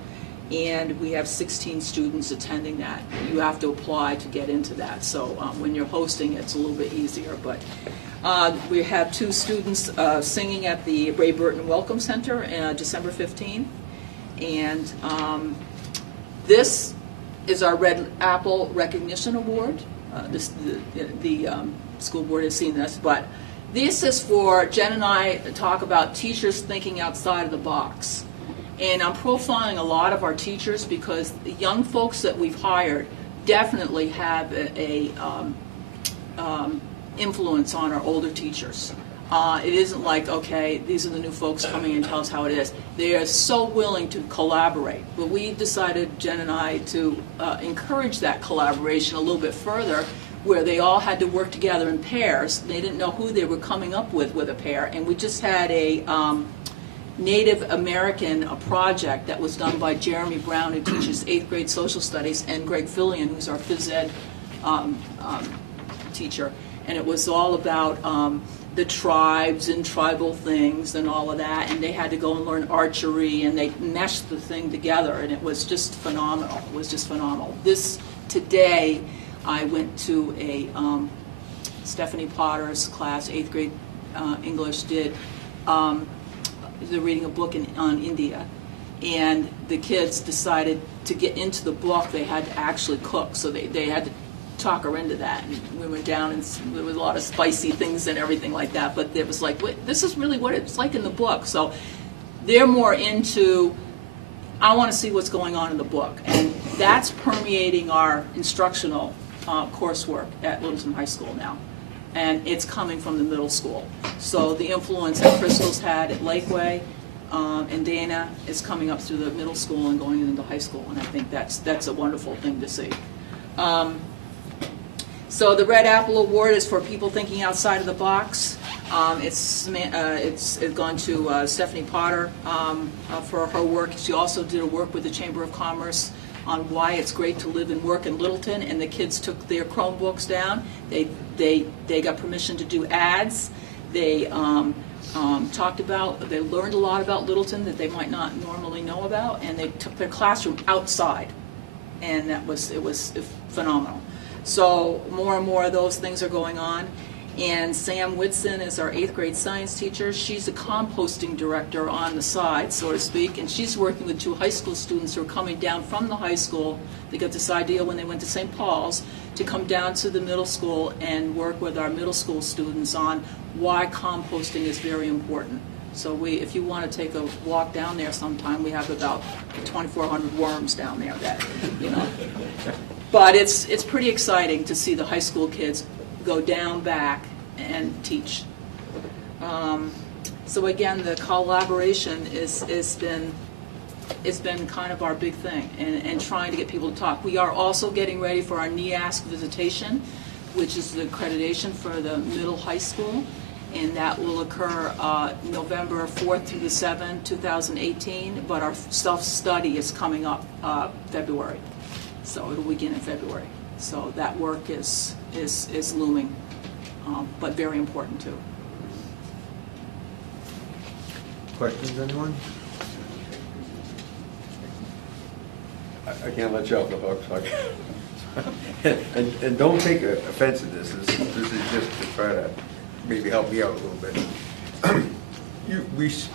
and we have 16 students attending that. You have to apply to get into that, so when you're hosting, it's a little bit easier. But we have 2 students singing at the Ray Burton Welcome Center December 15, and this is our Red Apple Recognition Award. The school board has seen this, but this is for Jen and I to talk about teachers thinking outside of the box. And I'm profiling a lot of our teachers because the young folks that we've hired definitely have a influence on our older teachers. It isn't like, okay, these are the new folks coming and tell us how it is. They are so willing to collaborate. But we decided, Jen and I, to encourage that collaboration a little bit further, where they all had to work together in pairs. They didn't know who they were coming up with a pair. And we just had a Native American project that was done by Jeremy Brown, who teaches 8th grade social studies, and Greg Fillion, who's our phys ed teacher. And it was all about the tribes and tribal things and all of that, and they had to go and learn archery, and they meshed the thing together, and it was just phenomenal. It was just phenomenal. Today, I went to a Stephanie Potter's class, 8th grade English, they're reading a book on India, and the kids decided to get into the book, they had to actually cook, so they had to talk her into that, and we went down, and there was a lot of spicy things and everything like that, but it was like, wait, this is really what it's like in the book. So they're more into, I want to see what's going on in the book, and that's permeating our instructional coursework at Littleton High School now, and it's coming from the middle school. So the influence that Crystal's had at Lakeway and Dana is coming up through the middle school and going into high school, and I think that's a wonderful thing to see. So the Red Apple Award is for people thinking outside of the box. It's gone to Stephanie Potter for her work. She also did a work with the Chamber of Commerce on why it's great to live and work in Littleton, and the kids took their Chromebooks down. They got permission to do ads. They they learned a lot about Littleton that they might not normally know about, and they took their classroom outside, and it was phenomenal. So more and more of those things are going on. And Sam Whitson is our 8th grade science teacher. She's a composting director on the side, so to speak, and she's working with 2 high school students who are coming down from the high school. They got this idea when they went to St. Paul's to come down to the middle school and work with our middle school students on why composting is very important. So if you want to take a walk down there sometime, we have about 2,400 worms down there that, But it's pretty exciting to see the high school kids go down back and teach. So again, the collaboration it's been kind of our big thing, and trying to get people to talk. We are also getting ready for our NEASC visitation, which is the accreditation for the middle high school. and that will occur November 4th through the 7th, 2018, but our self-study is coming up February, so it'll begin in February. So that work is looming, but very important too. Questions, anyone? I can't let you off the hook, so and don't take offense to this. This is just to try to maybe help me out a little bit.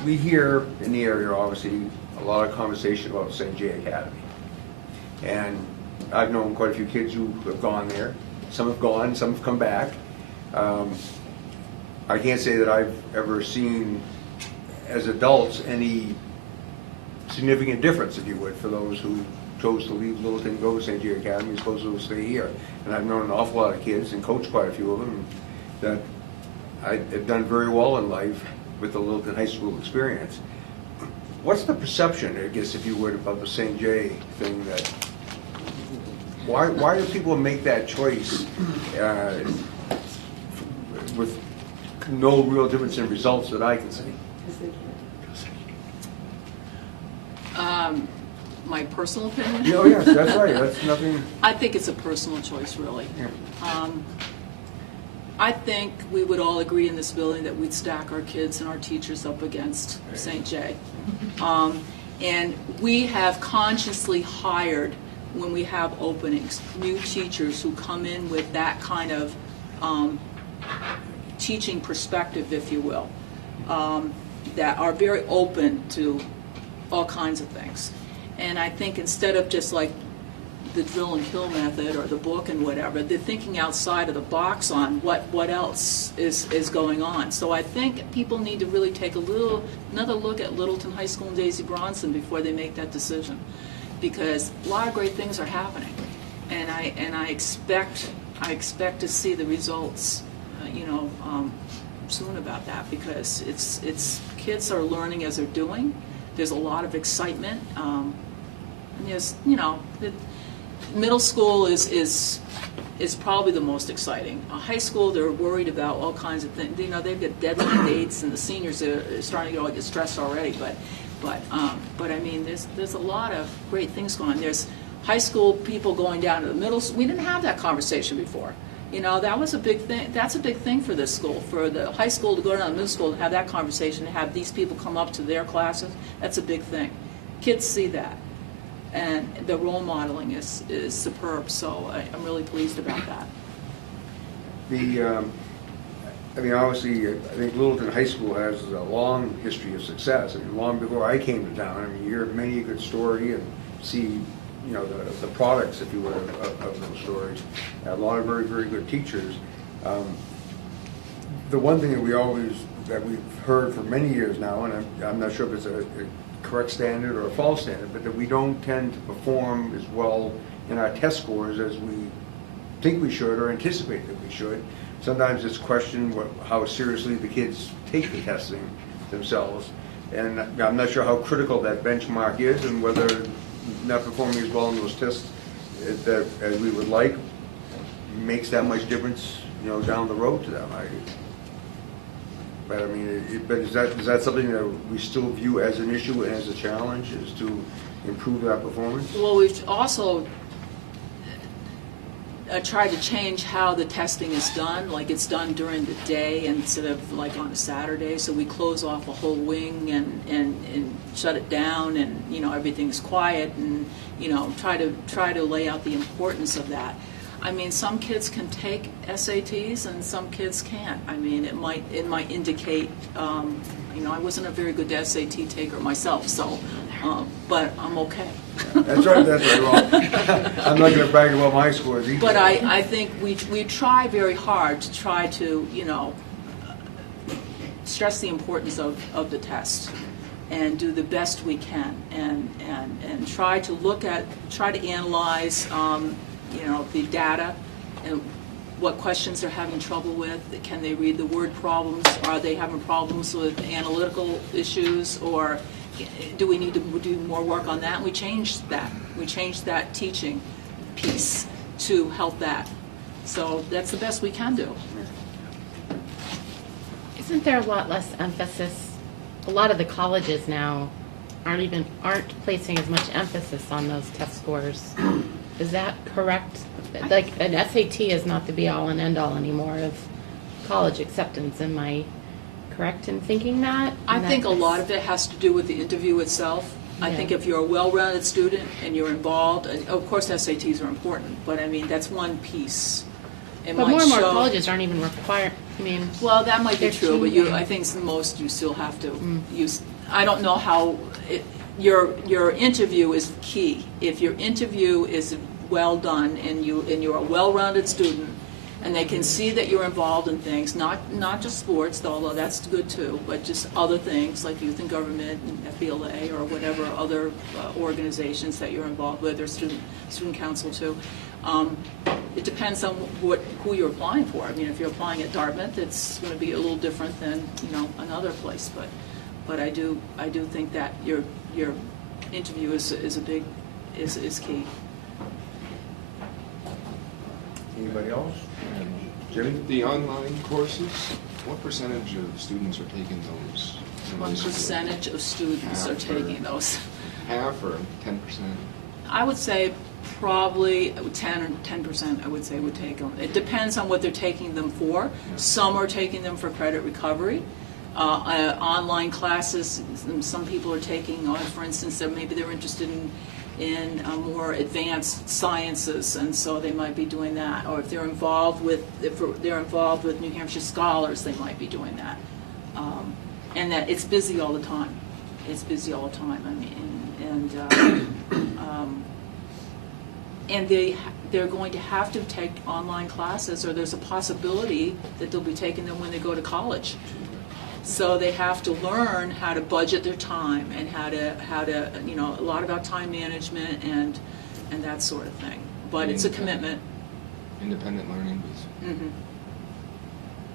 We hear in the area, obviously, a lot of conversation about St. J Academy. And I've known quite a few kids who have gone there. Some have gone, some have come back. I can't say that I've ever seen, as adults, any significant difference, if you would, for those who chose to leave Littleton and go to St. J Academy as opposed to stay here. And I've known an awful lot of kids and coached quite a few of them that have done very well in life with the Littleton High School experience. What's the perception, I guess, if you would, about the St. J thing? That why do people make that choice with no real difference in results that I can see? My personal opinion? Oh, yes, that's right. That's nothing. I think it's a personal choice, really. Yeah. I think we would all agree in this building that we'd stack our kids and our teachers up against St. J. And we have consciously hired, when we have openings, new teachers who come in with that kind of teaching perspective, if you will, that are very open to all kinds of things. And I think instead of just like the drill and kill method or the book and whatever, they're thinking outside of the box on what else is going on. So I think people need to really take another look at Littleton High School and Daisy Bronson before they make that decision, because a lot of great things are happening, and I expect to see the results, soon about that, because it's kids are learning as they're doing. There's a lot of excitement. And there's, the middle school is probably the most exciting. High school, they're worried about all kinds of things. They've got deadline dates, and the seniors are starting to get stressed already. But I mean, there's a lot of great things going on. There's high school people going down to the middle school. We didn't have that conversation before. That was a big thing. That's a big thing for this school, for the high school to go down to the middle school and have that conversation, to have these people come up to their classes. That's a big thing. Kids see that, and the role modeling is superb. So I'm really pleased about that. Obviously, I think Littleton High School has a long history of success. I mean, long before I came to town, you hear many a good story and see, the products, if you will, of those stories. A lot of very, very good teachers. The one thing that we've heard for many years now, and I'm not sure if it's a correct standard or a false standard, but that we don't tend to perform as well in our test scores as we think we should or anticipate that we should. Sometimes it's questioned how seriously the kids take the testing themselves, and I'm not sure how critical that benchmark is, and whether not performing as well in those tests as we would like makes that much difference, down the road to them. But is that something that we still view as an issue and as a challenge, is to improve that performance? Well, we've also tried to change how the testing is done. Like, it's done during the day instead of like on a Saturday. So we close off a whole wing and shut it down, and everything's quiet, and try to lay out the importance of that. I mean, some kids can take SATs and some kids can't. I mean, it might indicate, I wasn't a very good SAT taker myself, so, but I'm okay. That's right. Well, I'm not going to brag about my scores either. But I think we try very hard to try to, stress the importance of the test and do the best we can, and try to analyze, the data and what questions they're having trouble with. Can they read the word problems? Are they having problems with analytical issues, or do we need to do more work on that? And we changed that. We changed that teaching piece to help that. So that's the best we can do. Isn't there a lot less emphasis? A lot of the colleges now aren't placing as much emphasis on those test scores. Is that correct? Like an SAT is not the be all and end all anymore of college acceptance. Am I correct in thinking that? I think a lot of it has to do with the interview itself. I think if you're a well-rounded student and you're involved, and of course SATs are important, but I mean, that's one piece. But more and more colleges aren't even required. I mean, well, that might be they're true, but changing. I think most you still have to use. I don't know how your interview is key. If your interview is well done and you're a well-rounded student, and they can see that you're involved in things, not just sports, although that's good too, but just other things like youth and government and FBLA or whatever other organizations that you're involved with, or student council too. It depends on who you're applying for. I mean, if you're applying at Dartmouth, it's going to be a little different than another place. But I do think that your interview is key. Anybody else? Jimmy? The online courses, what percentage of students are taking those? What percentage of students are taking those? Half or 10%? I would say probably 10%, I would say, would take them. It depends on what they're taking them for. Yeah. Some are taking them for credit recovery. Online classes, some people are taking on, for instance, that maybe they're interested in more advanced sciences, and so they might be doing that. Or if they're involved with New Hampshire Scholars, they might be doing that. And that it's busy all the time. It's busy all the time. I mean, and they're going to have to take online classes, or there's a possibility that they'll be taking them when they go to college. So they have to learn how to budget their time and how to a lot about time management and that sort of thing. But it's a commitment. Independent learning. Mm-hmm.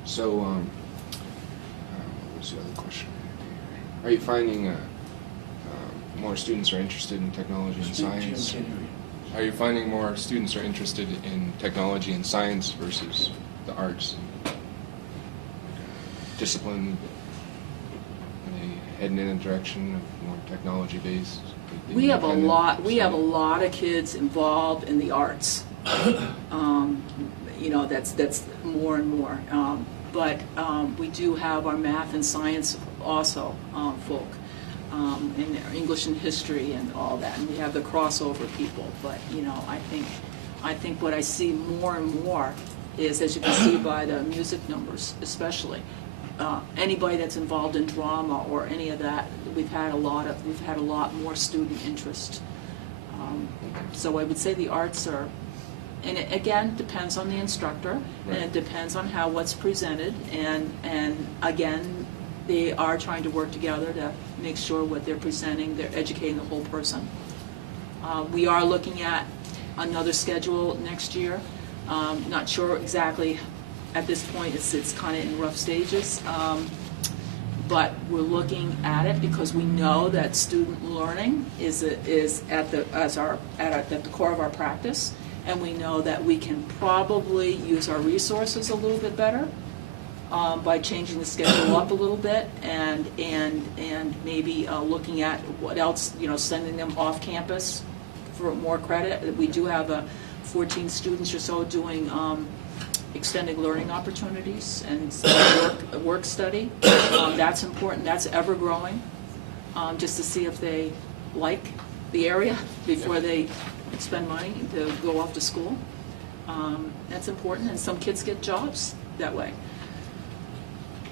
So, what was the other question? Are you finding more students are interested in technology and science? Are you finding more students are interested in technology and science versus the arts and discipline? Heading in a direction of more technology based? We have a lot of kids involved in the arts. That's more and more. But we do have our math and science also folk, and English and history and all that. And we have the crossover people. But I think what I see more and more is, as you can see by the music numbers, especially. Anybody that's involved in drama or any of that, we've had a lot more student interest. So I would say the arts are, and it again depends on the instructor, right. And it depends on what's presented, and again they are trying to work together to make sure what they're presenting, they're educating the whole person. We are looking at another schedule next year. Not sure exactly. At this point, it's kind of in rough stages, but we're looking at it because we know that student learning is at the core of our practice, and we know that we can probably use our resources a little bit better by changing the schedule up a little bit, and maybe looking at what else, sending them off campus for more credit. We do have 14 students or so doing extended learning opportunities and work study. That's important. That's ever growing, just to see if they like the area before they spend money to go off to school. That's important, and some kids get jobs that way.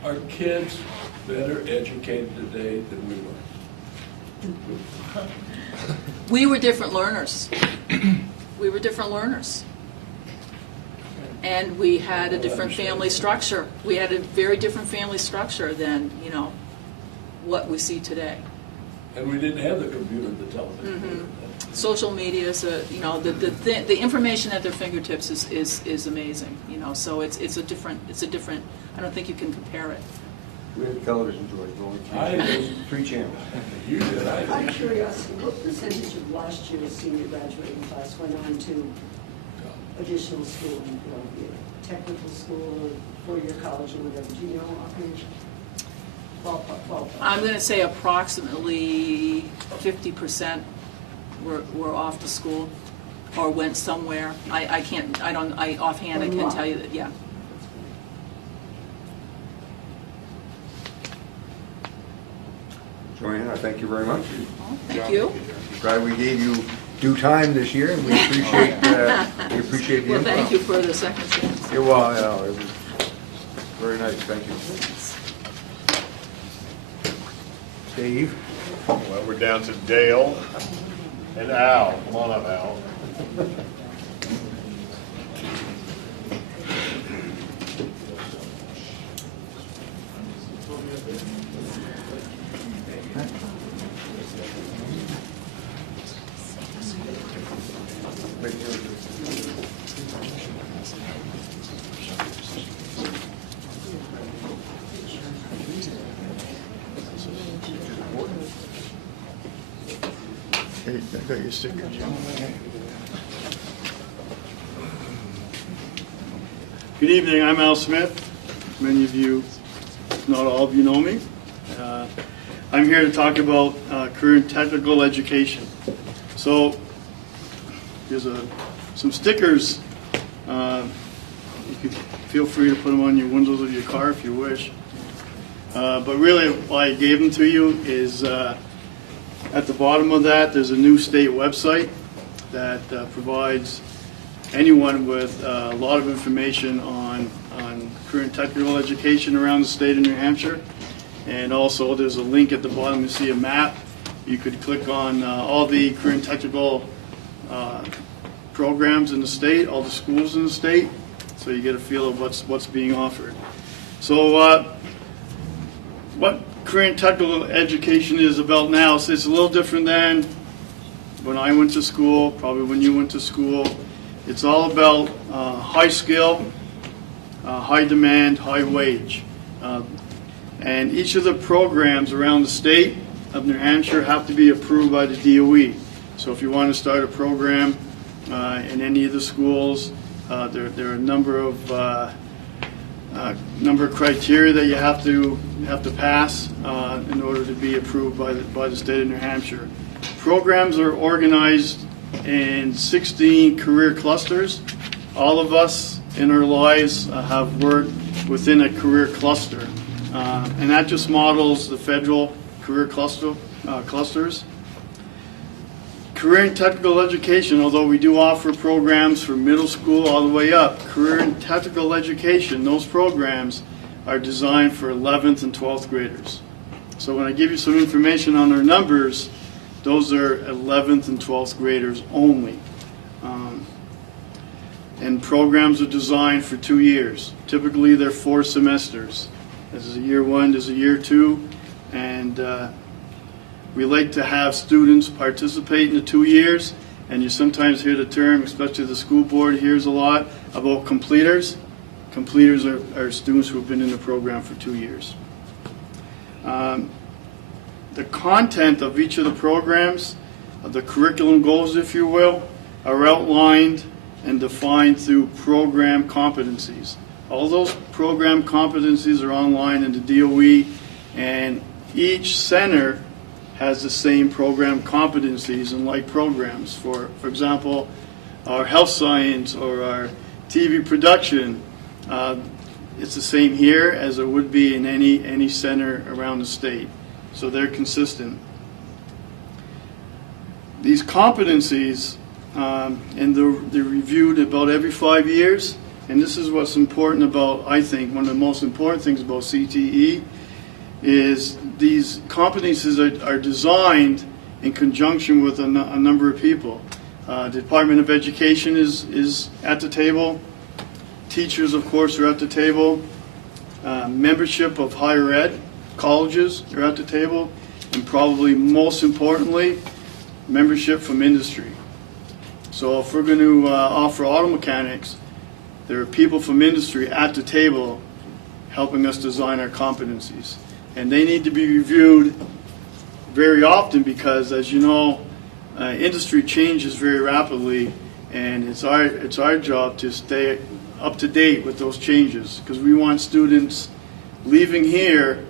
Are kids better educated today than we were? We were different learners. And we had a different family structure. We had a very different family structure than, what we see today. And we didn't have the computer, the television. Mm-hmm. Social media is the information at their fingertips is amazing. So it's a different. I don't think you can compare it. We had television, George, only 3 channels. You did. Out of curiosity, what percentage of last year's senior graduating class went on to additional school, be it technical school or 4-year college or whatever? Do you know offhand? ballpark. I'm going to say approximately 50% were off to school or went somewhere. I offhand, I can't tell you that, yeah. Joanne, I thank you very much. Thank you. Glad we gave you due time this year, and we appreciate the Well, input. thank you for the second chance. Yeah, well, you know, it was very nice, thank you. Dave? Well, we're down to Dale and Al. Come on up, Al. Hey, I got your sticker, Jim. Good evening, I'm Al Smith. Many of you, if not all of you, know me. I'm here to talk about career and technical education. So, here's some stickers. You can feel free to put them on your windows of your car if you wish. But really, why I gave them to you is at the bottom of that, there's a new state website that provides anyone with a lot of information on career and technical education around the state of New Hampshire. And also, there's a link at the bottom. You see a map. You could click on all the career and technical programs in the state, all the schools in the state, so you get a feel of what's being offered. So, what career and technical education is about now, so it's a little different than when I went to school, probably when you went to school. It's all about high skill, high demand, high wage. And each of the programs around the state of New Hampshire have to be approved by the DOE. So if you want to start a program in any of the schools, there are a number of criteria that you have to pass in order to be approved by the state of New Hampshire. Programs are organized in 16 career clusters. All of us in our lives have worked within a career cluster, and that just models the federal career clusters. Career and technical education, although we do offer programs for middle school all the way up, career and technical education, those programs are designed for 11th and 12th graders. So when I give you some information on our numbers, those are 11th and 12th graders only. And programs are designed for 2 years. Typically they're 4 semesters. This is a year 1, there's a year 2, and we like to have students participate in the 2 years, and you sometimes hear the term, especially the school board hears a lot, about completers. Completers are students who have been in the program for 2 years. The content of each of the programs, the curriculum goals, if you will, are outlined and defined through program competencies. All those program competencies are online in the DOE, and each center has the same program competencies and like programs. For example, our health science or our TV production, it's the same here as it would be in any center around the state. So they're consistent. These competencies, and they're reviewed about every 5 years, and this is what's important about, I think, one of the most important things about CTE is these competencies are designed in conjunction with a number of people. The Department of Education is at the table. Teachers, of course, are at the table. Membership of higher ed, colleges are at the table. And probably most importantly, membership from industry. So if we're going to offer auto mechanics, there are people from industry at the table helping us design our competencies. And they need to be reviewed very often because, as you know, industry changes very rapidly, and it's our job to stay up to date with those changes because we want students leaving here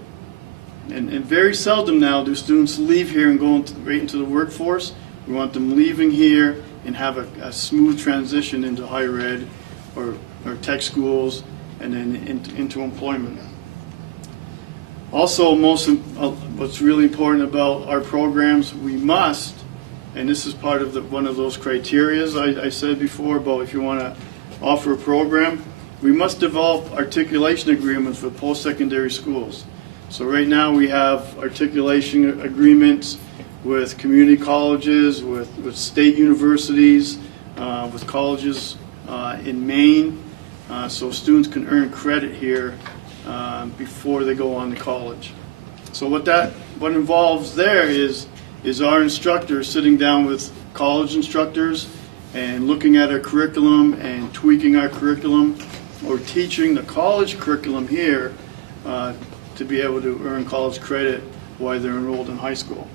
And very seldom now do students leave here and go right into the workforce. We want them leaving here and have a smooth transition into higher ed or tech schools and then into employment. Also, what's really important about our programs, we must, and this is part of one of those criteria I said before about if you want to offer a program, we must develop articulation agreements with post-secondary schools. So right now we have articulation agreements with community colleges, with state universities, with colleges in Maine, so students can earn credit here before they go on to college. So what involves there is our instructors sitting down with college instructors and looking at our curriculum and tweaking our curriculum or teaching the college curriculum here to be able to earn college credit while they're enrolled in high school.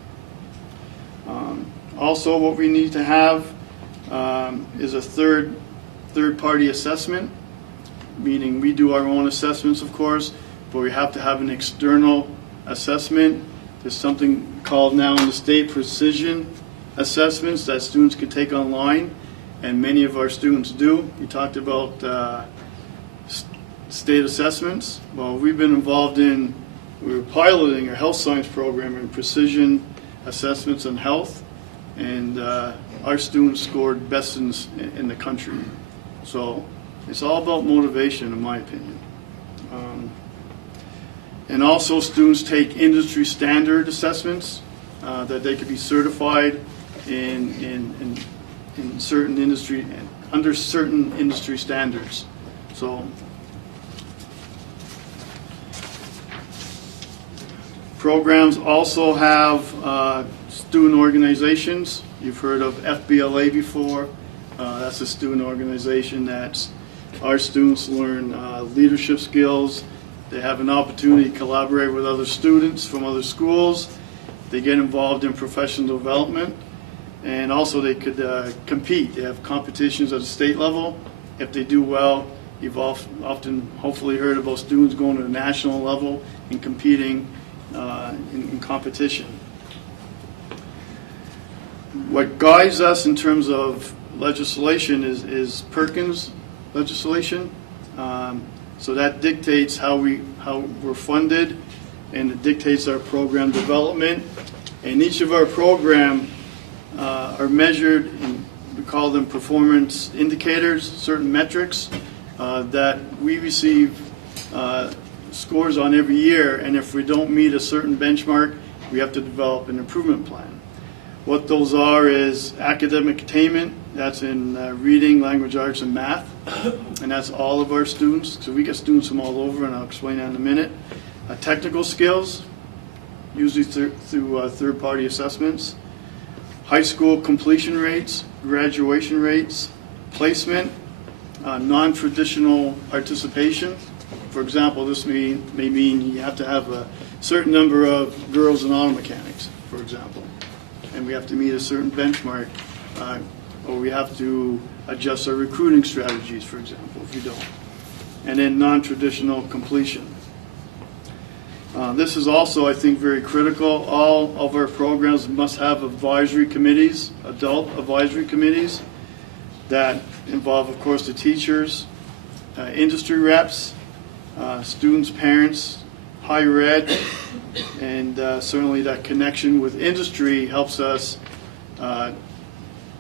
Also, what we need to have is a third-party assessment, meaning we do our own assessments, of course, but we have to have an external assessment. There's something called now in the state precision assessments that students can take online, and many of our students do. You talked about state assessments. Well, we've been involved we're piloting our health science program in precision assessments on health, and our students scored best in the country. So it's all about motivation, in my opinion. And also students take industry standard assessments that they could be certified in certain industry, under certain industry standards. So programs also have student organizations. You've heard of FBLA before. That's a student organization that our students learn leadership skills. They have an opportunity to collaborate with other students from other schools. They get involved in professional development, and also they could compete. They have competitions at the state level. If they do well, you've often hopefully heard about students going to the national level and competing in competition. What guides us in terms of legislation is Perkins legislation. So that dictates how we're funded, and it dictates our program development. And each of our programs are measured, and we call them performance indicators, certain metrics that we receive scores on every year. And if we don't meet a certain benchmark, we have to develop an improvement plan. What those are is academic attainment. That's in reading, language arts, and math. And that's all of our students. So we get students from all over, and I'll explain that in a minute. Technical skills, usually through third-party assessments. High school completion rates, graduation rates, placement, non-traditional participation. For example, this may mean you have to have a certain number of girls in auto mechanics, for example. And we have to meet a certain benchmark, or we have to adjust our recruiting strategies, for example, if you don't. And then non-traditional completion. This is also, I think, very critical. All of our programs must have advisory committees, adult advisory committees, that involve, of course, the teachers, industry reps, students, parents, higher ed, and certainly that connection with industry helps us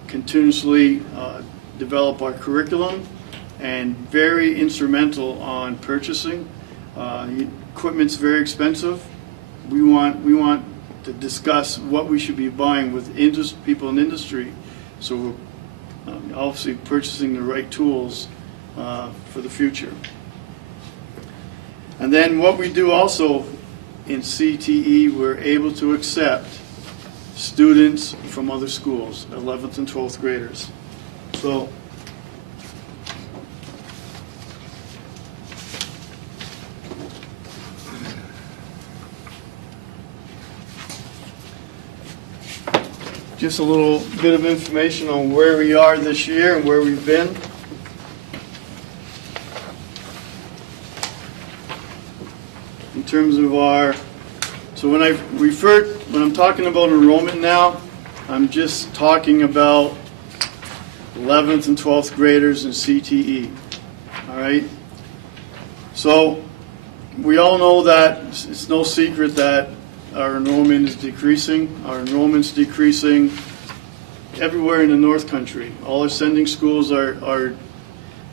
continuously develop our curriculum, and very instrumental on purchasing. Equipment's very expensive. We want to discuss what we should be buying with people in industry, so we're obviously purchasing the right tools for the future. And then what we do also in CTE, we're able to accept students from other schools, 11th and 12th graders. So just a little bit of information on where we are this year and where we've been. In terms of our So when I'm talking about enrollment now, I'm just talking about 11th and 12th graders in CTE. All right? So we all know that it's no secret that our enrollment is decreasing. Our enrollment's decreasing everywhere in the North Country. All our sending schools are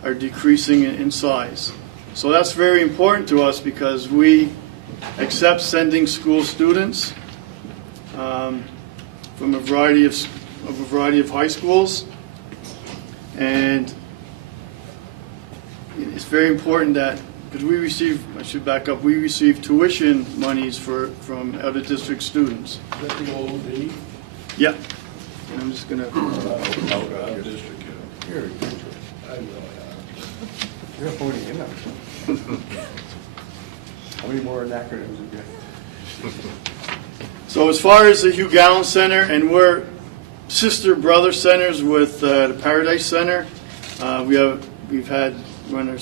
decreasing in size. So that's very important to us because we accept sending school students from a variety of high schools, and it's very important that because we receive tuition monies from out of district students. Is that the OD? Yeah. And I'm just gonna. District. You're I know. You're holding in on. How many more acronyms have you? So as far as the Hugh Gallen Center, and we're sister-brother centers with the Paradise Center, we've had our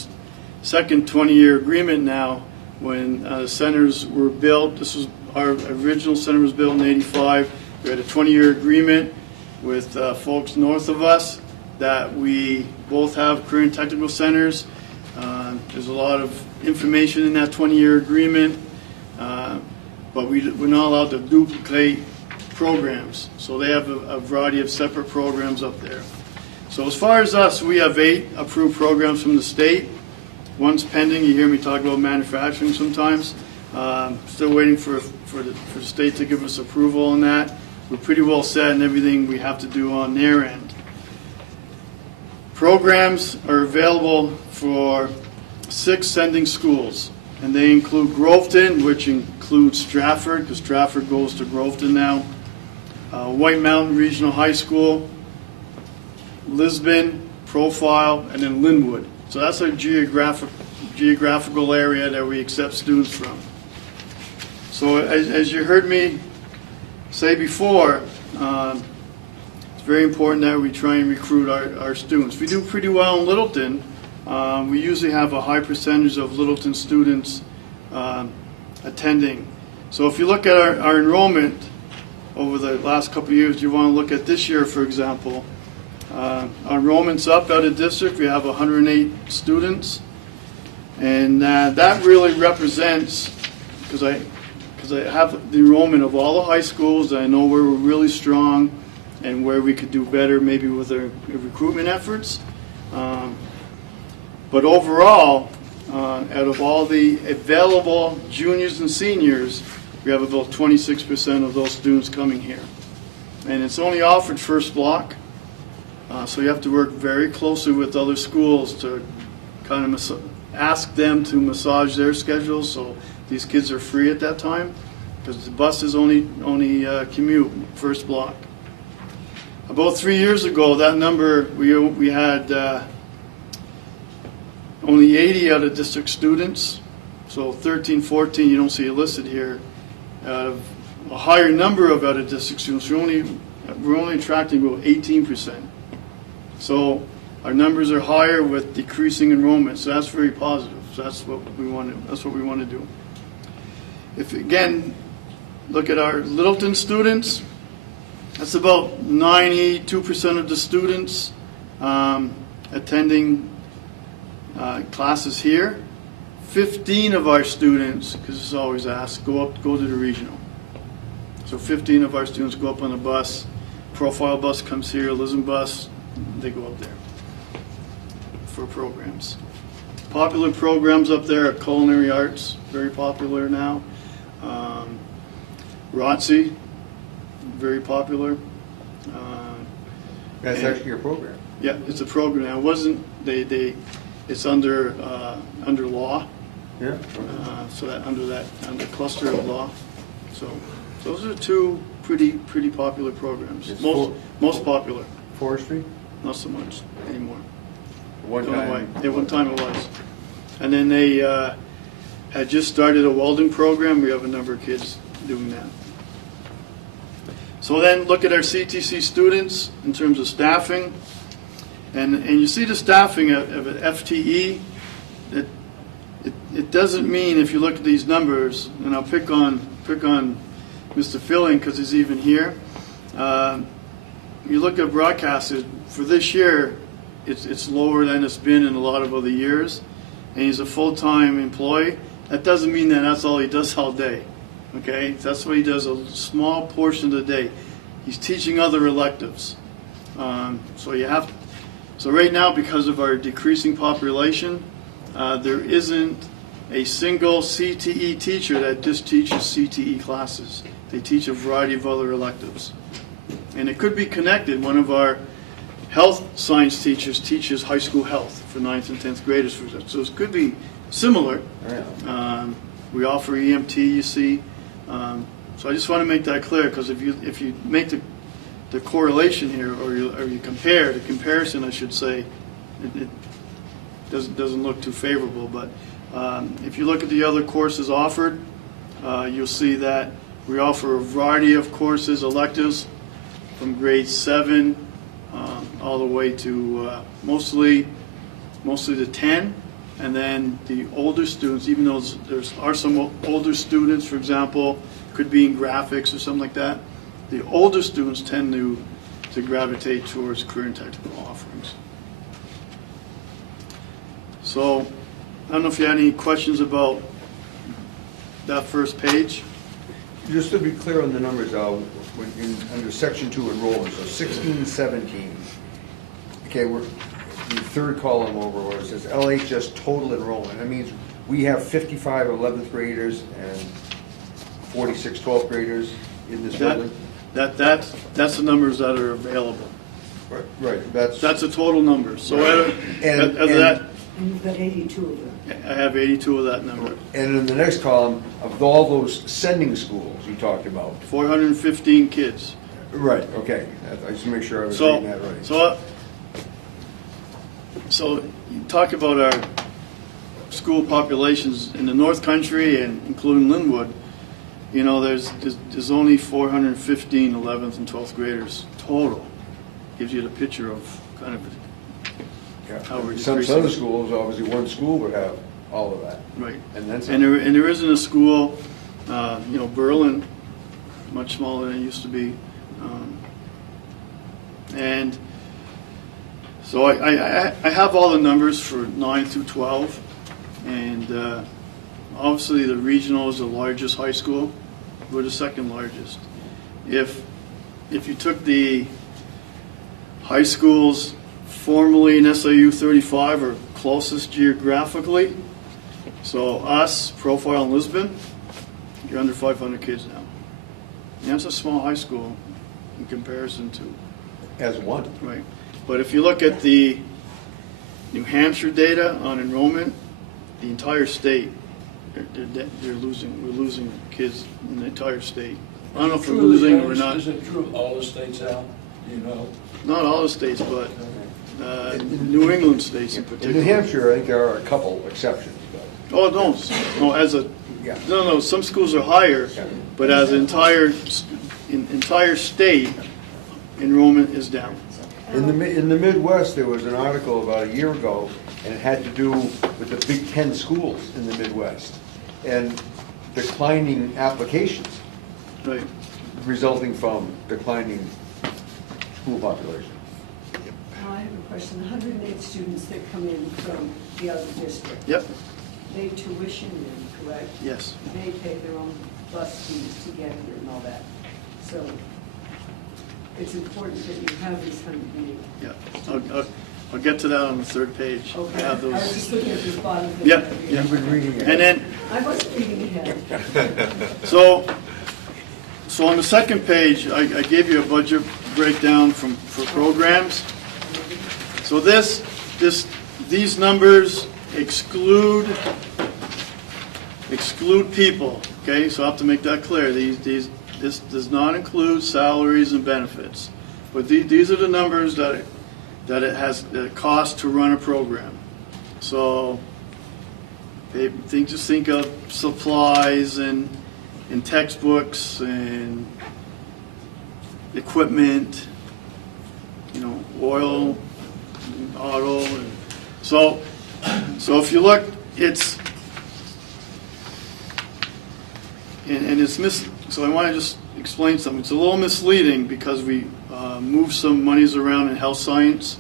second 20-year agreement now. When the centers were built, this was our original center was built in '85. We had a 20-year agreement with folks north of us that we both have career and technical centers. There's a lot of information in that 20-year agreement, but we're not allowed to duplicate programs. So they have a variety of separate programs up there. So as far as us, we have 8 approved programs from the state. One's pending. You hear me talk about manufacturing sometimes. Still waiting for the state to give us approval on that. We're pretty well set in everything we have to do on their end. Programs are available for 6 sending schools, and they include Groveton, which includes Stratford, because Stratford goes to Groveton now, White Mountain Regional High School, Lisbon, Profile, and then Linwood. So that's our geographical area that we accept students from. So as you heard me say before, it's very important that we try and recruit our students. We do pretty well in Littleton. We usually have a high percentage of Littleton students attending. So if you look at our enrollment over the last couple of years, you want to look at this year, for example. Our enrollment's up out of district. We have 108 students. And that really represents, because I have the enrollment of all the high schools, I know where we're really strong and where we could do better maybe with our recruitment efforts. But overall, out of all the available juniors and seniors, we have about 26% of those students coming here. And it's only offered first block, so you have to work very closely with other schools to kind of ask them to massage their schedules so these kids are free at that time, because the buses only commute first block. About 3 years ago, that number, we had only 80 out of district students, so 13, 14, you don't see it listed here. A higher number of out of district students, we're only attracting about 18%. So our numbers are higher with decreasing enrollment, so that's very positive. So that's what we want to do. If again, look at our Littleton students, that's about 92% of the students attending classes here. 15 of our students, because it's always asked, go to the regional. So 15 of our students go up on a bus. Profile bus comes here, Lisbon bus, they go up there for programs. Popular programs up there are culinary arts, very popular now. ROTC, very popular. That's actually your program. Yeah, it's a program. Now, it wasn't it's under law. Yeah. So that under cluster of law. So those are 2 pretty popular programs. Most popular. Forestry? Not so much anymore. One time. At one time it was. And then they had just started a welding program. We have a number of kids doing that. So then look at our CTC students in terms of staffing. And you see the staffing of an FTE. It doesn't mean, if you look at these numbers, and I'll pick on pick on Mr. Filling because he's even here. You look at broadcasters, for this year, it's lower than it's been in a lot of other years, and he's a full-time employee. That doesn't mean that that's all he does all day, okay? That's what he does a small portion of the day. He's teaching other electives. So right now, because of our decreasing population, there isn't a single CTE teacher that just teaches CTE classes. They teach a variety of other electives. And it could be connected. One of our health science teachers teaches high school health for 9th and 10th graders. So it could be similar. We offer EMT, you see. So I just want to make that clear, because if you make the correlation here, or you compare, the comparison, I should say, it doesn't look too favorable. But if you look at the other courses offered, you'll see that we offer a variety of courses, electives, from grade 7 all the way to mostly to 10, and then the older students, even though there are some older students, for example, could be in graphics or something like that, the older students tend to gravitate towards career and technical offerings. So I don't know if you had any questions about that first page. Just to be clear on the numbers, under section 2 enrollment, so 16, 17. Okay, we're the third column over where it says LHS total enrollment. That means we have 55 11th graders and 46 12th graders in this building. That's the numbers that are available. Right. That's a total number. So and you've got 82 of them. I have 82 of that number. And in the next column, of all those sending schools you talked about, 415 kids. Right. Okay. I just make sure I was reading that right. So you talk about our school populations in the North Country and including Linwood. You know, there's only 415 11th and 12th graders total. Gives you the picture of kind of how we're Some decreasing. other schools, obviously, one school would have all of that. Right. And there isn't a school, Berlin, much smaller than it used to be. And so I have all the numbers for 9 through 12. And obviously the regional is the largest high school. We're the second largest. If you took the high schools formerly in SIU 35 or closest geographically, so us, Profile, and Lisbon, you're under 500 kids now. And that's a small high school in comparison to... As one. Right. But if you look at the New Hampshire data on enrollment, the entire state, we're losing kids in the entire state. I don't know if we're losing or not. Is it true of all the states, Al? Do you know? Not all the states, but New England states in particular. In New Hampshire, I think there are a couple exceptions. But Oh, no, some schools are higher, but as an entire state, enrollment is down. In the Midwest, there was an article about a year ago, and it had to do with the Big Ten schools in the Midwest and declining applications, right, resulting from declining school population. Now, I have a question. 108 students that come in from the other district. Yep. They tuition in, correct? Yes. They pay their own bus fees to get here and all that. So it's important that you have these 108. Yeah. I'll get to that on the third page. Okay. I have those. I was just looking at this bottom thing. Yep. You've been reading it. And then, I wasn't reading ahead. so on the second page, I gave you a budget breakdown for programs. So these numbers exclude people. Okay, so I have to make that clear. This does not include salaries and benefits, but these are the numbers that it has the cost to run a program. So just think of supplies and textbooks and equipment, oil, and auto, and so if you look, and it's so I want to just explain something. It's a little misleading because we moved some monies around in health science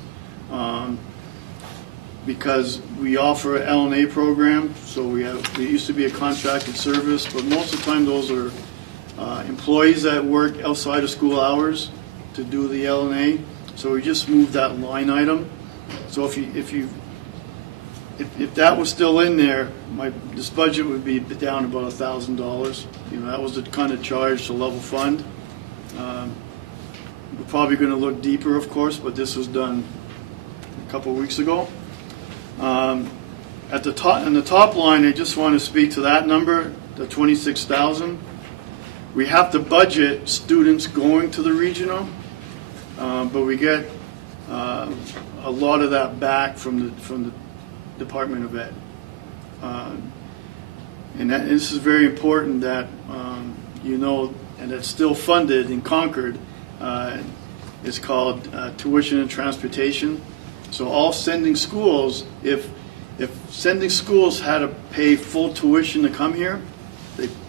because we offer an L&A program. So it used to be a contracted service, but most of the time those are employees that work outside of school hours to do the L&A. So we just moved that line item. So if that was still in there, this budget would be down about $1,000. That was the kind of charge to level fund. We're probably going to look deeper, of course, but this was done a couple of weeks ago. At the top, on the top line, I just want to speak to that number, the 26,000. We have to budget students going to the regional, but we get a lot of that back from the Department of Ed. And this is very important that and it's still funded in Concord. It's called tuition and transportation. So all sending schools, if sending schools had to pay full tuition to come here,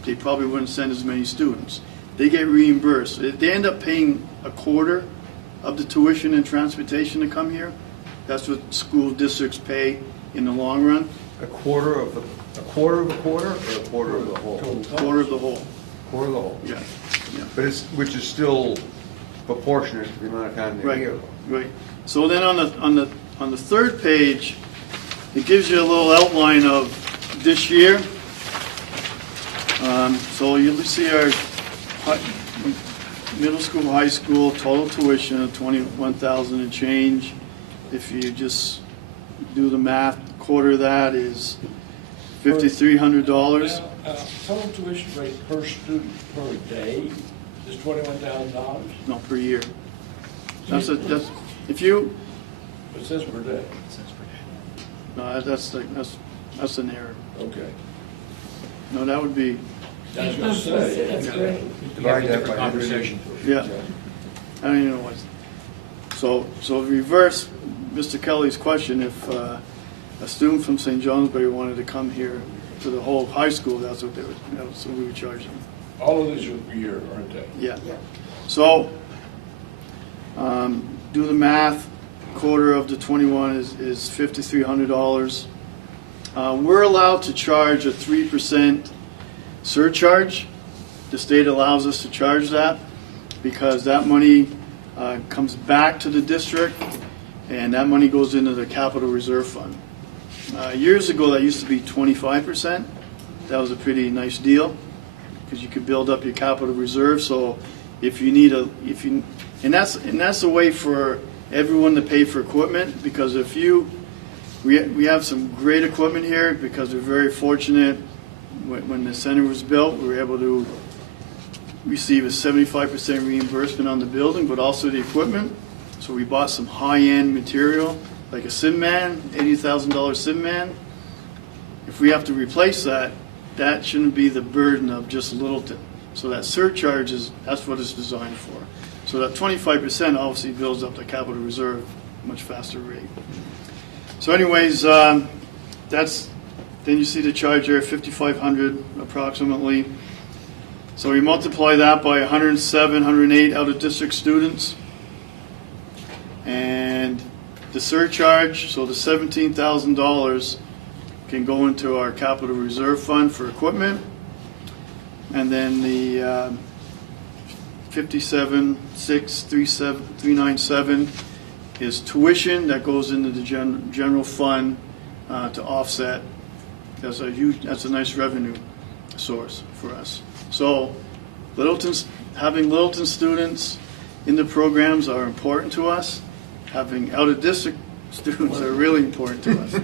they probably wouldn't send as many students. They get reimbursed. They end up paying a quarter of the tuition and transportation to come here. That's what school districts pay in the long run. A quarter of a quarter, or a quarter of the whole? Quarter of the whole. Quarter of the whole. Yeah. But which is still proportionate to the amount of time they're here. Right. So then on the third page, it gives you a little outline of this year. So you'll see our middle school, high school total tuition of $21,000 and change. If you just do the math, quarter of that is $5,300. Total tuition rate per student per day is $21,000? No, per year. If you. It says per day. No, that's an error. Okay. No, that would be. I was going to say. That's great. Divide that by conversation. Yeah. I don't even know what. So reverse Mr. Kelly's question. If a student from St. Johnsbury wanted to come here to the whole high school, that's what we would charge them. All of these are per year, aren't they? Yeah. So do the math. Quarter of the 21 is $5,300. We're allowed to charge a 3% surcharge. The state allows us to charge that because that money comes back to the district, and that money goes into the capital reserve fund. Years ago, that used to be 25%. That was a pretty nice deal because you could build up your capital reserve. So if you need and that's a way for everyone to pay for equipment, because we have some great equipment here because we're very fortunate. When the center was built, we were able to receive a 75% reimbursement on the building, but also the equipment. So we bought some high-end material, like a SimMan, $80,000 SimMan. If we have to replace that, that shouldn't be the burden of just Littleton. So that surcharge that's what it's designed for. So that 25% obviously builds up the capital reserve at a much faster rate. So anyways, then you see the charge there, $5,500 approximately. So we multiply that by 107, 108 out-of-district students. And the surcharge, so the $17,000 can go into our capital reserve fund for equipment. And then the 57,637,397 is tuition that goes into the general fund to offset. That's a nice revenue source for us. So having Littleton students in the programs are important to us. Having out-of-district students are really important to us.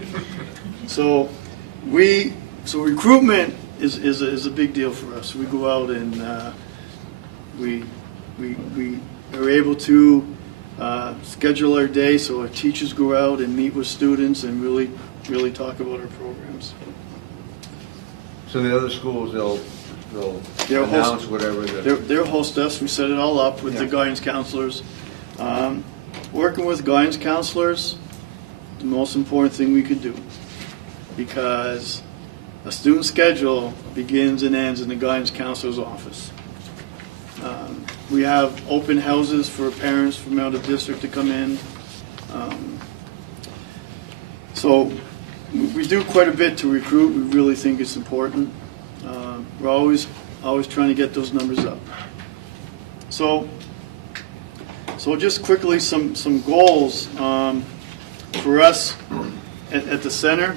So recruitment is a big deal for us. We go out and we are able to schedule our day so our teachers go out and meet with students and really talk about our programs. So the other schools, they'll announce whatever. They'll host us. We set it all up with the guidance counselors. Working with guidance counselors, the most important thing we could do, because a student schedule begins and ends in the guidance counselor's office. We have open houses for parents from out of district to come in. So we do quite a bit to recruit. We really think it's important. We're always trying to get those numbers up. So just quickly, some goals for us at the center.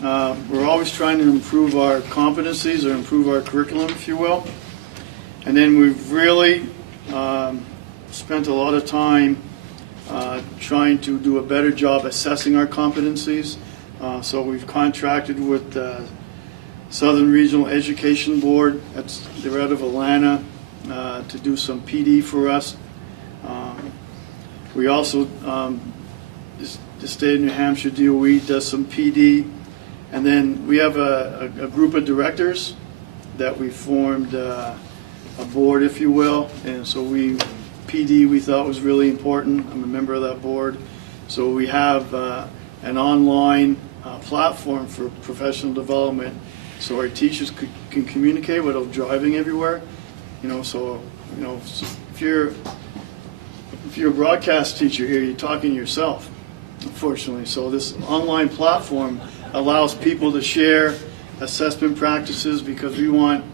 We're always trying to improve our competencies or improve our curriculum, if you will. And then we've really spent a lot of time trying to do a better job assessing our competencies. So we've contracted with the Southern Regional Education Board, they're out of Atlanta, to do some PD for us. We also, the state of New Hampshire DOE does some PD. And then we have a group of directors that we formed a board, if you will. And so PD we thought was really important. I'm a member of that board. So we have an online platform for professional development so our teachers can communicate without driving everywhere. So if you're a broadcast teacher here, you're talking to yourself, unfortunately. So this online platform allows people to share assessment practices, because we want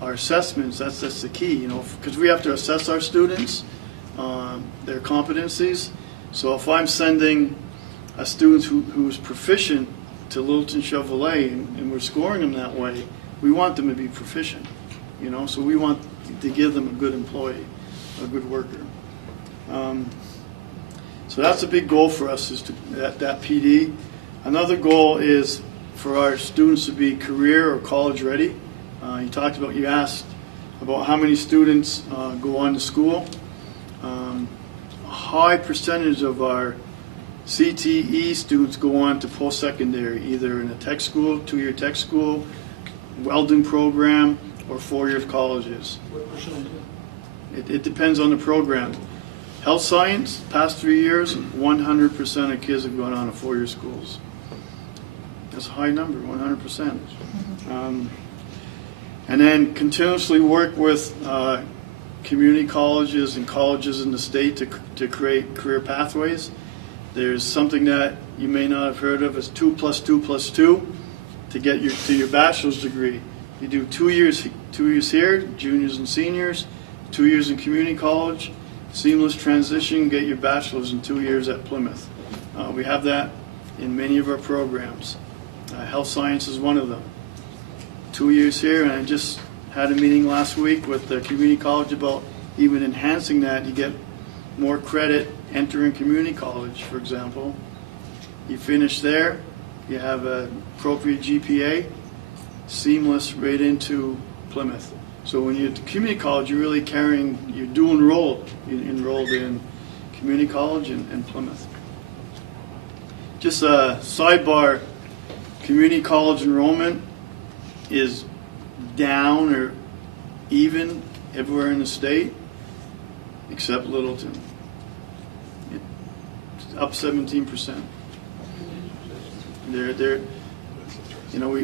our assessments, that's the key, because we have to assess our students, their competencies. So if I'm sending a student who's proficient to Littleton Chevrolet and we're scoring them that way, we want them to be proficient, so we want to give them a good employee, a good worker. So that's a big goal for us, is that PD. Another goal is for our students to be career or college ready. You asked about how many students go on to school. A high percentage of our CTE students go on to post-secondary, either in a tech school, 2-year tech school, welding program, or 4-year colleges. What percentage? It depends on the program. Health science, past 3 years, 100% of kids have gone on to 4-year schools. That's a high number, 100%. And then continuously work with community colleges and colleges in the state to create career pathways. There's something that you may not have heard of as 2 + 2 + 2 to get to your bachelor's degree. You do 2 years here, juniors and seniors, 2 years in community college, seamless transition, get your bachelor's in 2 years at Plymouth. We have that in many of our programs. Health science is one of them. 2 years here, and I just had a meeting last week with the community college about even enhancing that. You get more credit entering community college, for example. You finish there, you have an appropriate GPA, seamless right into Plymouth. So when you're at the community college, you're really you're dual enrolled. You're enrolled in community college and Plymouth. Just a sidebar, community college enrollment is down or even everywhere in the state except Littleton. It's up 17%.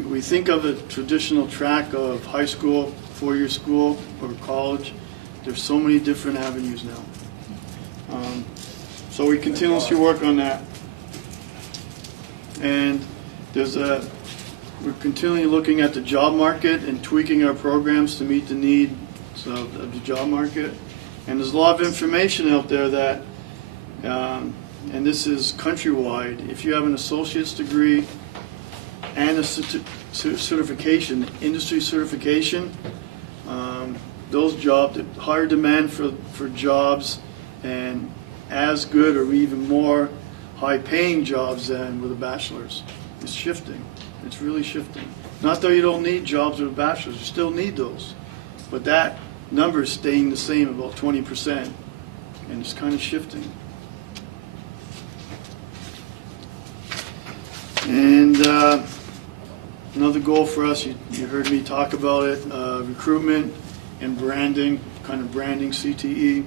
We think of a traditional track of high school, 4-year school, or college. There's so many different avenues now. So we continuously work on that. And we're continually looking at the job market and tweaking our programs to meet the needs of the job market. And there's a lot of information out there that, and this is countrywide, if you have an associate's degree and a certification, industry certification, those jobs, higher demand for jobs, and as good or even more high-paying jobs than with a bachelor's. It's shifting. It's really shifting. Not that you don't need jobs with a bachelor's, you still need those. But that number is staying the same, about 20%, and it's kind of shifting. And another goal for us, you heard me talk about it, recruitment and branding, kind of branding CTE,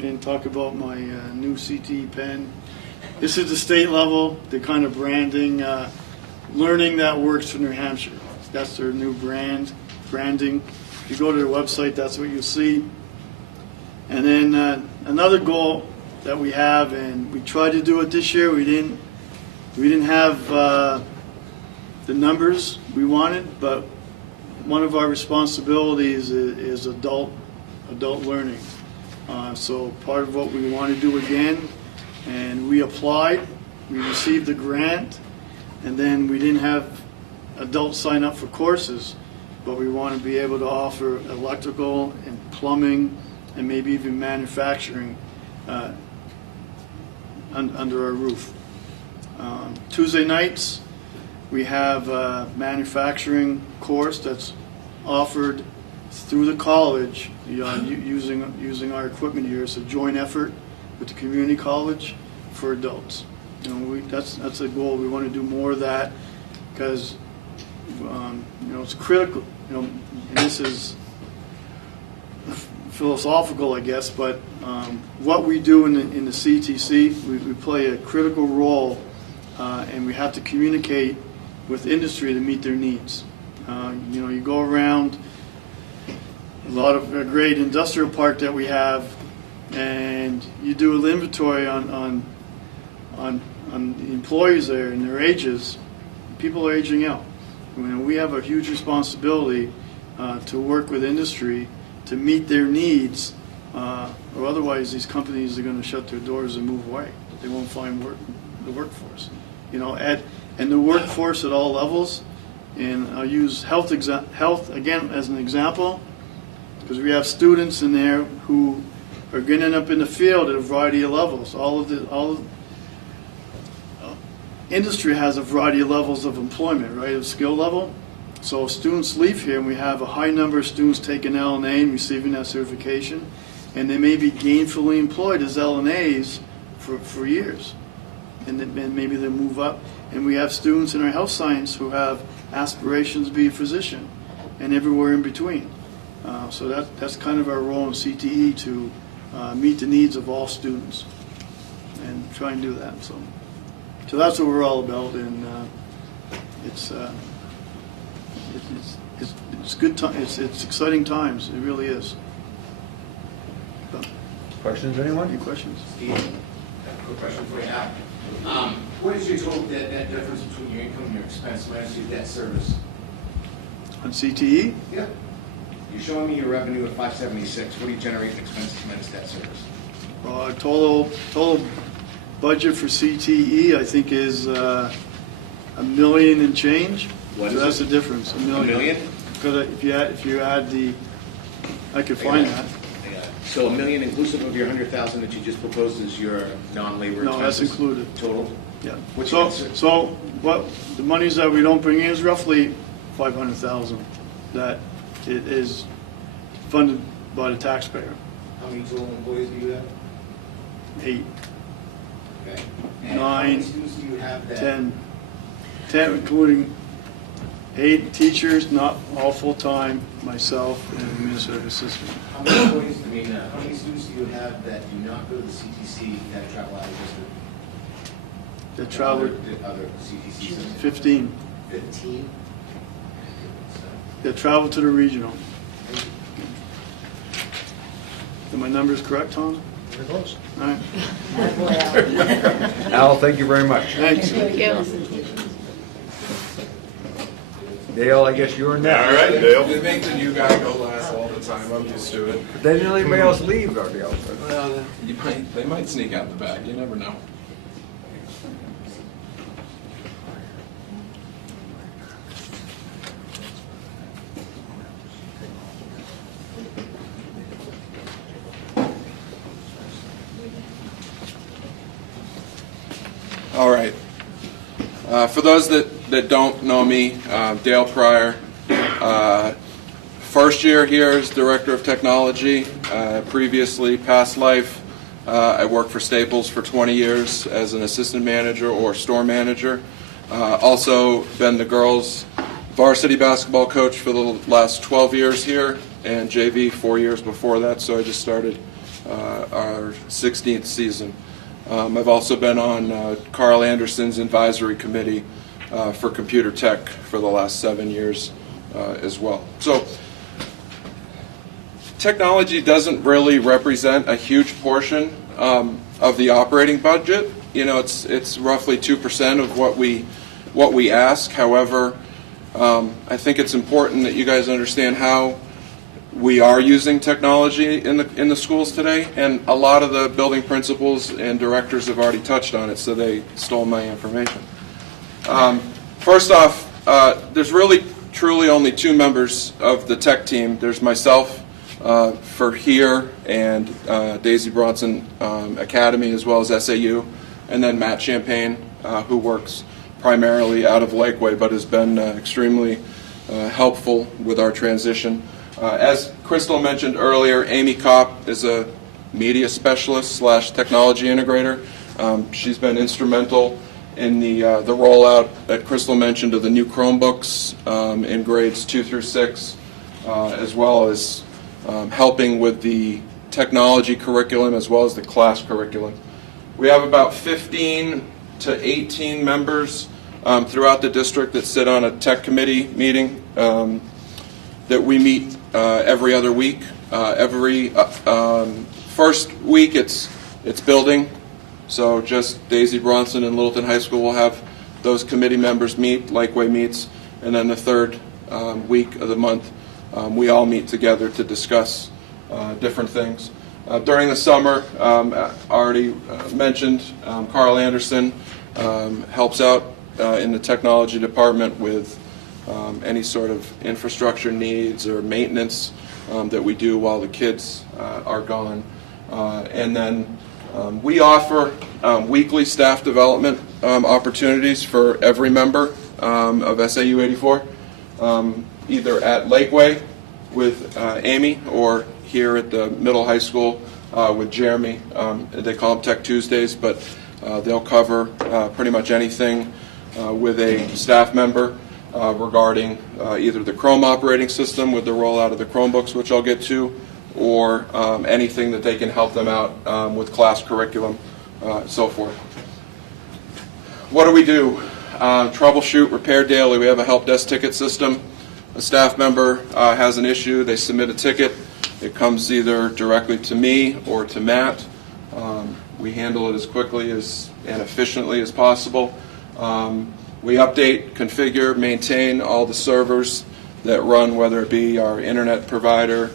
and talk about my new CTE pen. This is the state level, the kind of branding, learning that works for New Hampshire. That's their new branding. If you go to their website, that's what you'll see. And then another goal that we have, and we tried to do it this year, we didn't have the numbers we wanted, but one of our responsibilities is adult learning. So part of what we want to do again, and we applied, we received the grant, and then we didn't have adults sign up for courses, but we want to be able to offer electrical and plumbing and maybe even manufacturing under our roof. Tuesday nights, we have a manufacturing course that's offered through the college using our equipment here. It's a joint effort with the community college for adults. That's a goal. We want to do more of that because it's critical. And this is philosophical, I guess, but what we do in the CTC, we play a critical role, and we have to communicate with industry to meet their needs. You go around a lot of a great industrial park that we have, and you do an inventory on the employees there and their ages. People are aging out. We have a huge responsibility to work with industry to meet their needs, or otherwise these companies are going to shut their doors and move away. They won't find the workforce. And the workforce at all levels. And I'll use health again as an example, because we have students in there who are going to end up in the field at a variety of levels. Industry has a variety of levels of employment, right, of skill level. So students leave here, and we have a high number of students taking LNA and receiving that certification, and they may be gainfully employed as LNAs for years, and then maybe they'll move up. And we have students in our health science who have aspirations to be a physician, and everywhere in between. So that's kind of our role in CTE, to meet the needs of all students and try and do that. So that's what we're all about, and it's good time. It's exciting times. It really is. Questions, anyone? Any questions? Steve, I have a quick question for you now. What is your total net difference between your income and your expense when you debt service? On CTE? Yeah. You're showing me your revenue at 576. What do you generate in expenses minus debt service? Total budget for CTE, I think, is $1 million and change. What so is that's it? the difference. $1 million. $1 million? Because if you add the, I could find that. So $1 million inclusive of your $100,000 that you just proposed is your non-labor expenses? No, that's included. Total? Yeah. What's So what the monies that we don't bring in is roughly $500,000 that it is funded by the taxpayer. How many total employees do you have? 8. Okay. And 9, how many students do you have that? 10, including 8 teachers, not all full-time, myself, and an administrative assistant. How many employees, how many students do you have that do not go to the CTC that travel out of district? That travel, Other CTCs? 15. 15? That travel to the regional. Are my numbers correct, Tom? Very close. All right. Al, thank you very much. Thanks. Thank you. Dale, I guess you're next. All right, Dale. They make the new guy go last all the time. I'm used to it. They didn't let anybody else leave, though, Dale. Well, they might sneak out the back. You never know. All right. For those that don't know me, Dale Pryor. First year here as Director of Technology. Previously, past life, I worked for Staples for 20 years as an assistant manager or store manager. Also been the girls' varsity basketball coach for the last 12 years here, and JV 4 years before that, so I just started our 16th season. I've also been on Carl Anderson's advisory committee for computer tech for the last 7 years. as well. So technology doesn't really represent a huge portion of the operating budget. You know, it's roughly 2% of what we ask. However, I think it's important that you guys understand how we are using technology in the schools today, and a lot of the building principals and directors have already touched on it, so they stole my information. First off, there's really truly only 2 members of the tech team. There's myself for here and Daisy Bronson Academy, as well as SAU, and then Matt Champagne, who works primarily out of Lakeway, but has been extremely helpful with our transition. As Crystal mentioned earlier, Amy Kopp is a media specialist / technology integrator. She's been instrumental in the rollout that Crystal mentioned of the new Chromebooks in grades 2 through 6, as well as helping with the technology curriculum as well as the class curriculum. We have about 15 to 18 members throughout the district that sit on a tech committee meeting that we meet every other week. Every first week it's building, so just Daisy Bronson and Littleton High School will have those committee members meet, Lakeway meets, and then the third week of the month we all meet together to discuss different things. During the summer, already mentioned, Carl Anderson helps out in the technology department with any sort of infrastructure needs or maintenance that we do while the kids are gone. And then we offer weekly staff development opportunities for every member of SAU 84, either at Lakeway with Amy or here at the middle high school with Jeremy. They call them Tech Tuesdays, but they'll cover pretty much anything with a staff member regarding either the Chrome operating system with the rollout of the Chromebooks, which I'll get to, or anything that they can help them out with class curriculum, so forth. What do we do? Troubleshoot, repair daily. We have a help desk ticket system. A staff member has an issue, they submit a ticket. It comes either directly to me or to Matt. We handle it as quickly and efficiently as possible. We update, configure, maintain all the servers that run, whether it be our internet provider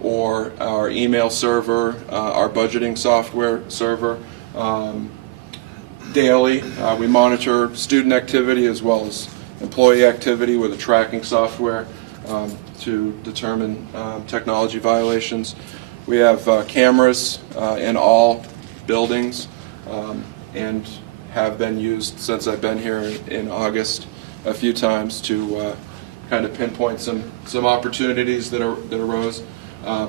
or our email server, our budgeting software server. Daily, we monitor student activity as well as employee activity with a tracking software to determine technology violations. We have cameras in all buildings and have been used since I've been here in August a few times to kind of pinpoint some opportunities that arose.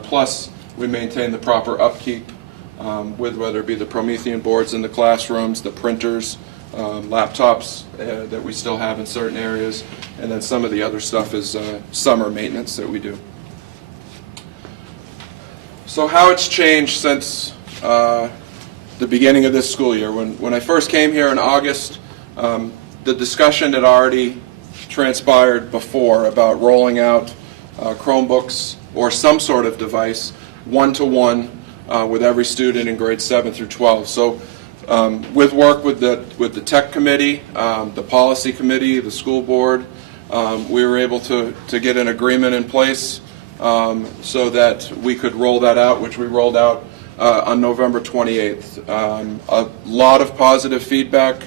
Plus, we maintain the proper upkeep with whether it be the Promethean boards in the classrooms, the printers, laptops that we still have in certain areas, and then some of the other stuff is summer maintenance that we do. So how it's changed since the beginning of this school year. When I first came here in August, the discussion had already transpired before about rolling out Chromebooks or some sort of device one-to-one with every student in grades 7 through 12. So with work with the tech committee, the policy committee, the school board, we were able to get an agreement in place so that we could roll that out, which we rolled out on November 28th. A lot of positive feedback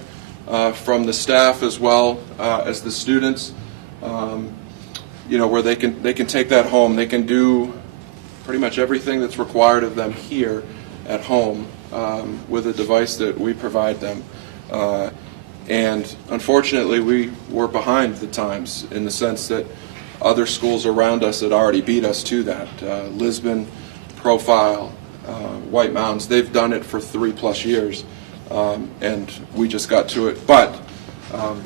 from the staff as well as the students, where they can take that home. They can do pretty much everything that's required of them here at home with a device that we provide them. And unfortunately, we were behind the times in the sense that other schools around us had already beat us to that. Lisbon, Profile, White Mountains, they've done it for 3+ years, and we just got to it. But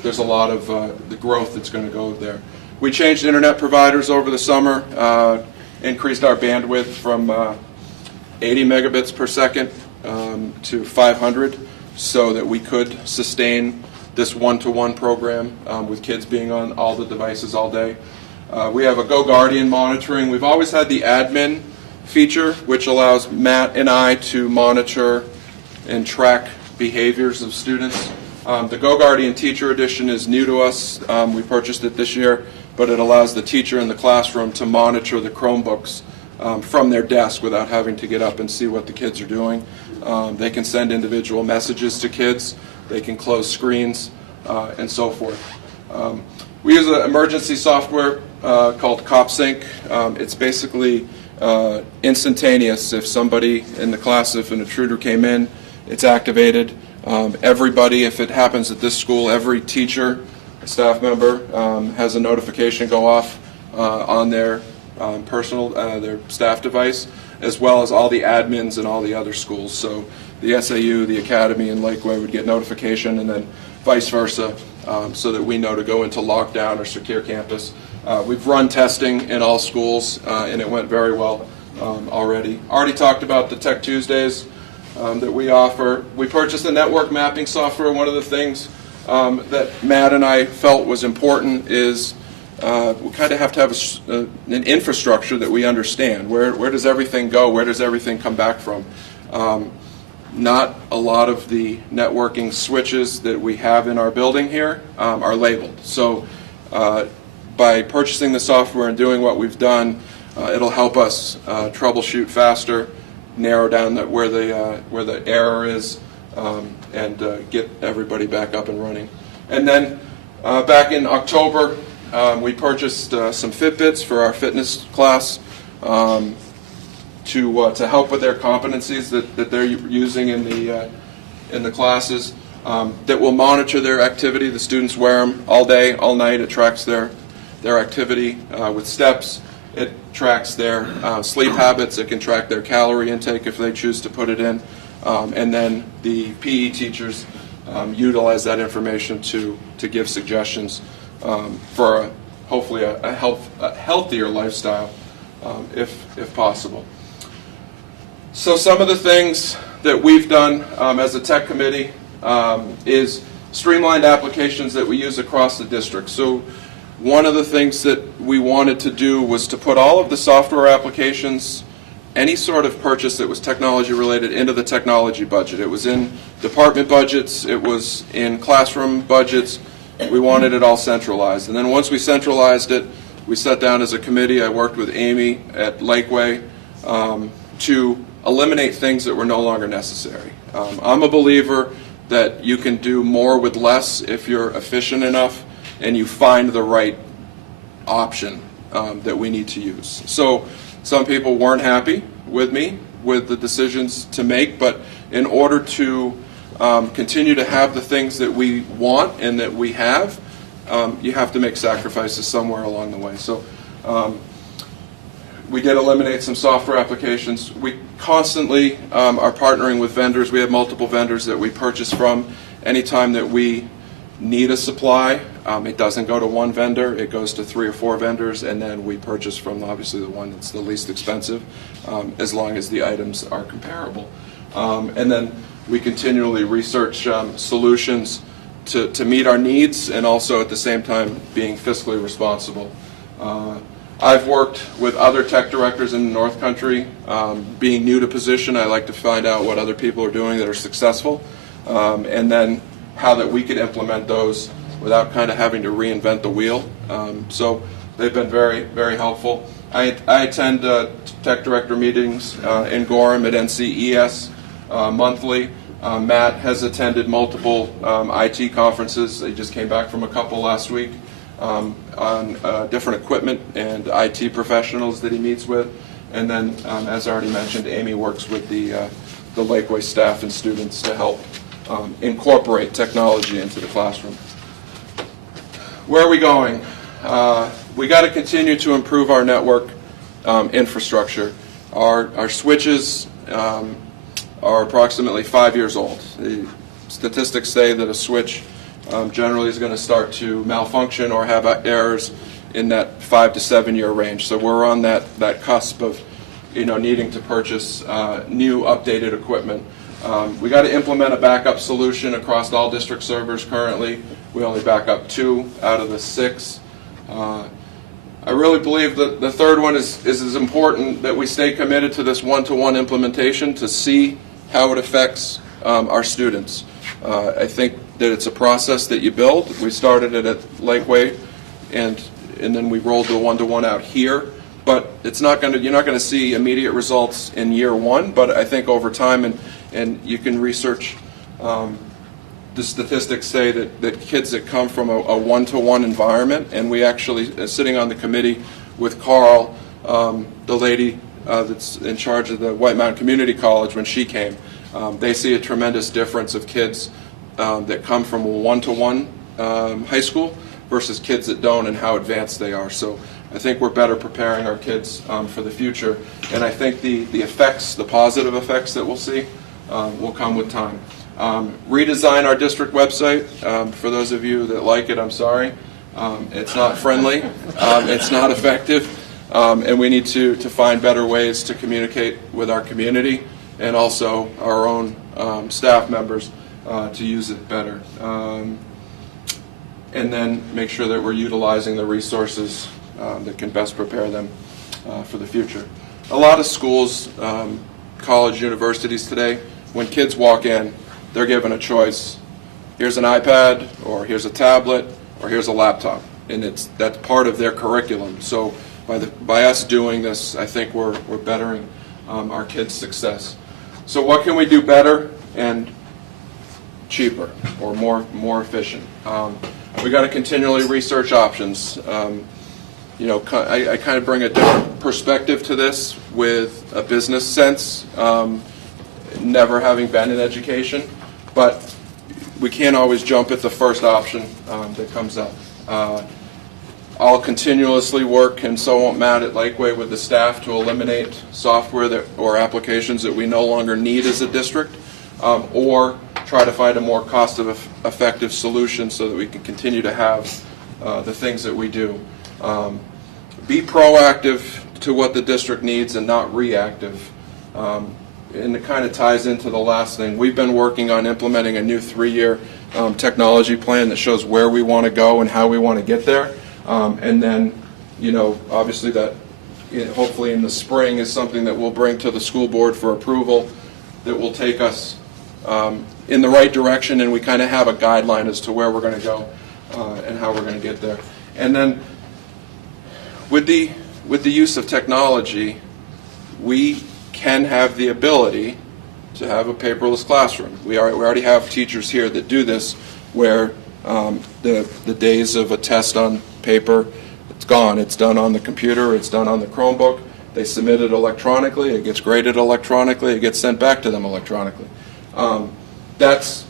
there's a lot of the growth that's going to go there. We changed internet providers over the summer, increased our bandwidth from 80 megabits per second to 500 so that we could sustain this one-to-one program with kids being on all the devices all day. We have a Go Guardian monitoring. We've always had the admin feature, which allows Matt and I to monitor and track behaviors of students. The Go Guardian Teacher Edition is new to us. We purchased it this year, but it allows the teacher in the classroom to monitor the Chromebooks from their desk without having to get up and see what the kids are doing. They can send individual messages to kids. They can close screens and so forth. We use an emergency software called CopSync. It's basically instantaneous. If somebody in the class, if an intruder came in, it's activated. Everybody, if it happens at this school, every teacher, staff member has a notification go off on their personal, their staff device, as well as all the admins in all the other schools. So the SAU, the Academy, and Lakeway would get notification, and then vice versa, so that we know to go into lockdown or secure campus. We've run testing in all schools, and it went very well already. Already talked about the Tech Tuesdays that we offer. We purchased a network mapping software. One of the things that Matt and I felt was important is we kind of have to have an infrastructure that we understand. Where does everything go? Where does everything come back from? Not a lot of the networking switches that we have in our building here are labeled. So by purchasing the software and doing what we've done, it'll help us troubleshoot faster, narrow down where the error is, and get everybody back up and running. And then back in October, we purchased some Fitbits for our fitness class to help with their competencies that they're using in the classes, that will monitor their activity. The students wear them all day, all night. It tracks their activity with steps. It tracks their sleep habits. It can track their calorie intake if they choose to put it in. And then the PE teachers utilize that information to give suggestions for hopefully a healthier lifestyle, if possible. So some of the things that we've done as a tech committee is streamlined applications that we use across the district. So one of the things that we wanted to do was to put all of the software applications, any sort of purchase that was technology related, into the technology budget. It was in department budgets, it was in classroom budgets. We wanted it all centralized. And then once we centralized it, we sat down as a committee. I worked with Amy at Lakeway to eliminate things that were no longer necessary. I'm a believer that you can do more with less if you're efficient enough and you find the right option that we need to use. So some people weren't happy with me with the decisions to make, but in order to continue to have the things that we want and that we have, you have to make sacrifices somewhere along the way. So we did eliminate some software applications. We constantly are partnering with vendors. We have multiple vendors that we purchase from. Anytime that we need a supply, it doesn't go to one vendor. It goes to 3 or 4 vendors, and then we purchase from obviously the one that's the least expensive, as long as the items are comparable. And then we continually research solutions to meet our needs, and also at the same time being fiscally responsible. I've worked with other tech directors in the North Country. Being new to position, I like to find out what other people are doing that are successful, and then how that we could implement those without kind of having to reinvent the wheel. So they've been very, very helpful. I attend tech director meetings in Gorham at NCES monthly. Matt has attended multiple IT conferences. He just came back from a couple last week on different equipment and IT professionals that he meets with. And then, as I already mentioned, Amy works with the Lakeway staff and students to help incorporate technology into the classroom. Where are we going? We got to continue to improve our network infrastructure. Our switches are approximately 5 years old. The statistics say that a switch generally is going to start to malfunction or have errors in that 5 to 7 year range. So we're on that cusp of needing to purchase new updated equipment. We got to implement a backup solution across all district servers currently. We only back up 2 out of the 6. I really believe that the third one is as important, that we stay committed to this one-to-one implementation to see how it affects our students. I think that it's a process that you build. We started it at Lakeway, and then we rolled the one-to-one out here. But it's not going to. You're not going to see immediate results in year one. But I think over time, and you can research. The statistics say that kids that come from a one-to-one environment, and we actually, sitting on the committee with Carl, the lady that's in charge of the White Mountain Community College, when she came, they see a tremendous difference of kids that come from a one-to-one high school versus kids that don't, and how advanced they are. So I think we're better preparing our kids for the future, and I think the effects, the positive effects that we'll see, will come with time. Redesign our district website. For those of you that like it, I'm sorry. It's not friendly. It's not effective. And we need to find better ways to communicate with our community and also our own staff members to use it better. And then make sure that we're utilizing the resources that can best prepare them for the future. A lot of schools, college, universities today, when kids walk in, they're given a choice. Here's an iPad, or here's a tablet, or here's a laptop, and that's part of their curriculum. So by us doing this, I think we're bettering our kids' success. So what can we do better and cheaper, or more efficient? We got to continually research options. I kind of bring a different perspective to this with a business sense, never having been in education. But we can't always jump at the first option that comes up. I'll continuously work, and so won't Matt at Lakeway, with the staff to eliminate software or applications that we no longer need as a district, or try to find a more cost-effective solution so that we can continue to have the things that we do. Be proactive to what the district needs and not reactive. And it kind of ties into the last thing. We've been working on implementing a new 3-year technology plan that shows where we want to go and how we want to get there. And then, obviously that, hopefully in the spring, is something that we'll bring to the school board for approval that will take us in the right direction, and we kind of have a guideline as to where we're going to go and how we're going to get there. And then with the use of technology, we can have the ability to have a paperless classroom. We already have teachers here that do this, where the days of a test on paper, it's gone. It's done on the computer. It's done on the Chromebook. They submit it electronically. It gets graded electronically. It gets sent back to them electronically. That's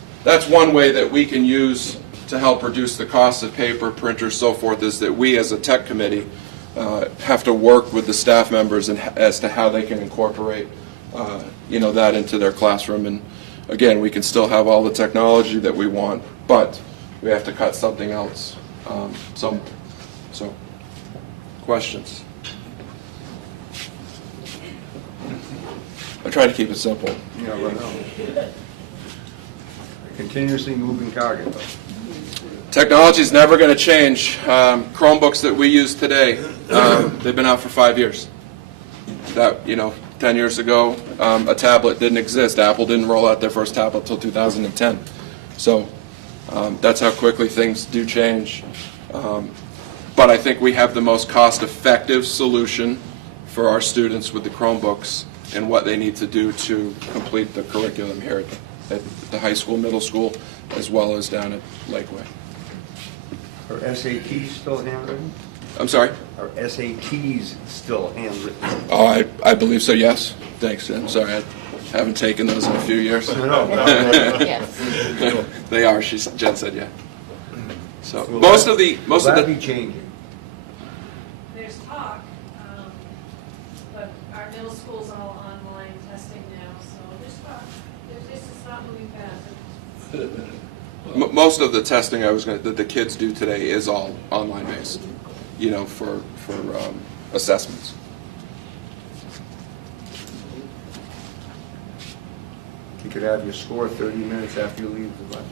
one way that we can use to help reduce the cost of paper, printers, so forth, is that we as a tech committee have to work with the staff members as to how they can incorporate that into their classroom. And again, we can still have all the technology that we want, but we have to cut something else. So questions? I try to keep it simple. Yeah, right now. Continuously moving target, though. Technology is never going to change. Chromebooks that we use today, they've been out for 5 years. 10 years ago, a tablet didn't exist. Apple didn't roll out their first tablet until 2010. So that's how quickly things do change. But I think we have the most cost-effective solution for our students with the Chromebooks and what they need to do to complete the curriculum here at the high school, middle school, as well as down at Lakeway. Are SATs still handwritten? I'm sorry? Are SATs still handwritten? Oh, I believe so, yes. Thanks. I'm sorry, I haven't taken those in a few years. Yes. They are, Jen said, yeah. So Will most that- of the will that be changing? There's talk, but our middle school's all online testing now, so there's talk. This is not moving fast. Most of the testing that the kids do today is all online based, for assessments. You could have your score 30 minutes after you leave the bus.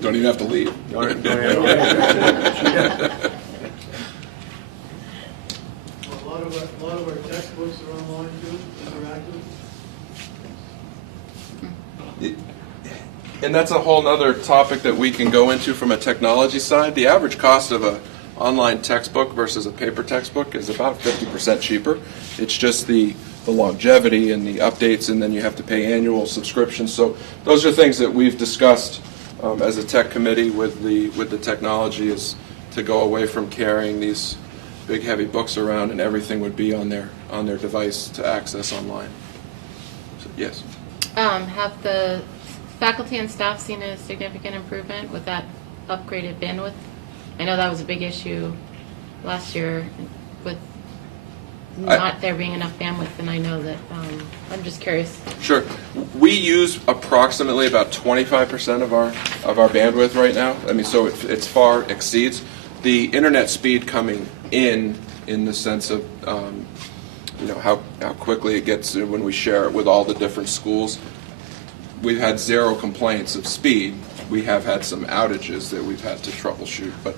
Don't even have to leave. And that's a whole other topic that we can go into from a technology side. The average cost of an online textbook versus a paper textbook is about 50% cheaper. It's just the longevity and the updates, and then you have to pay annual subscriptions. So those are things that we've discussed as a tech committee with the technology, is to go away from carrying these big heavy books around, and everything would be on their device to access online. So, yes. Have the faculty and staff seen a significant improvement with that upgraded bandwidth? I know that was a big issue last year with not there being enough bandwidth, and I know that, I'm just curious. Sure. We use approximately about 25% of our bandwidth right now. I mean, so it's far exceeds the internet speed coming in the sense of how quickly it gets when we share it with all the different schools. We've had zero complaints of speed. We have had some outages that we've had to troubleshoot, but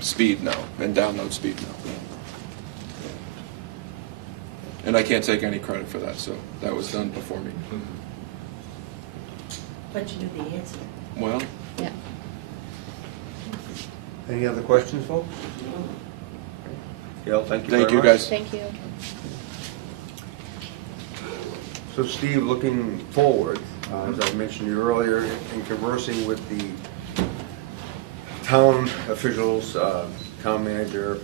speed no, and download speed no. And I can't take any credit for that, so that was done before me. But you knew the answer. Well, yeah. Any other questions, folks? Gail, thank you Thank very you, much. guys. Thank you. So Steve, looking forward, as I mentioned to you earlier, in conversing with the town officials, town manager,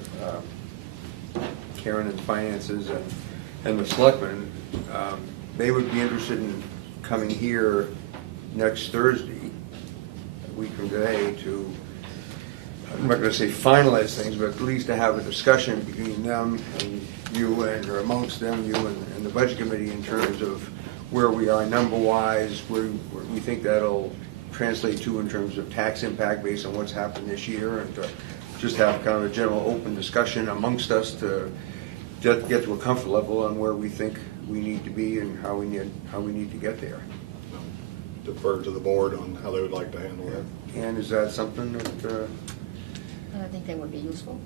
Karen in finances, and the selectmen, they would be interested in coming here next Thursday, a week from today, to, I'm not going to say finalize things, but at least to have a discussion between them and you, or amongst them, you and the budget committee, in terms of where we are number-wise, where we think that'll translate to in terms of tax impact based on what's happened this year, and to just have kind of a general open discussion amongst us to get to a comfort level on where we think we need to be and how we need to get there. Defer to the board on how they would like to handle that. And is that something that I think that would be useful.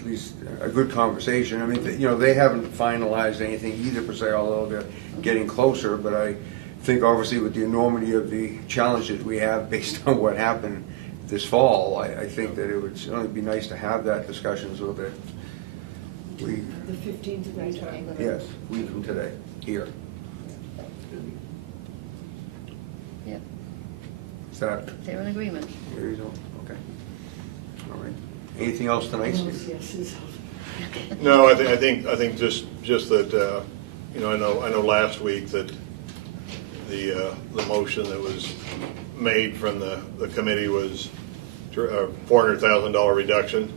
at least a good conversation? I mean, they haven't finalized anything either per se, although they're getting closer, but I think obviously with the enormity of the challenges we have based on what happened this fall, I think that it would certainly be nice to have that discussion so that we, The 15th of May. yes, week from today, here. Yep, Is that, they're in agreement. there you go, okay. All right. Anything else tonight, Steve? Yes. No, I think just that, I know last week that the motion that was made from the committee was a $400,000 reduction.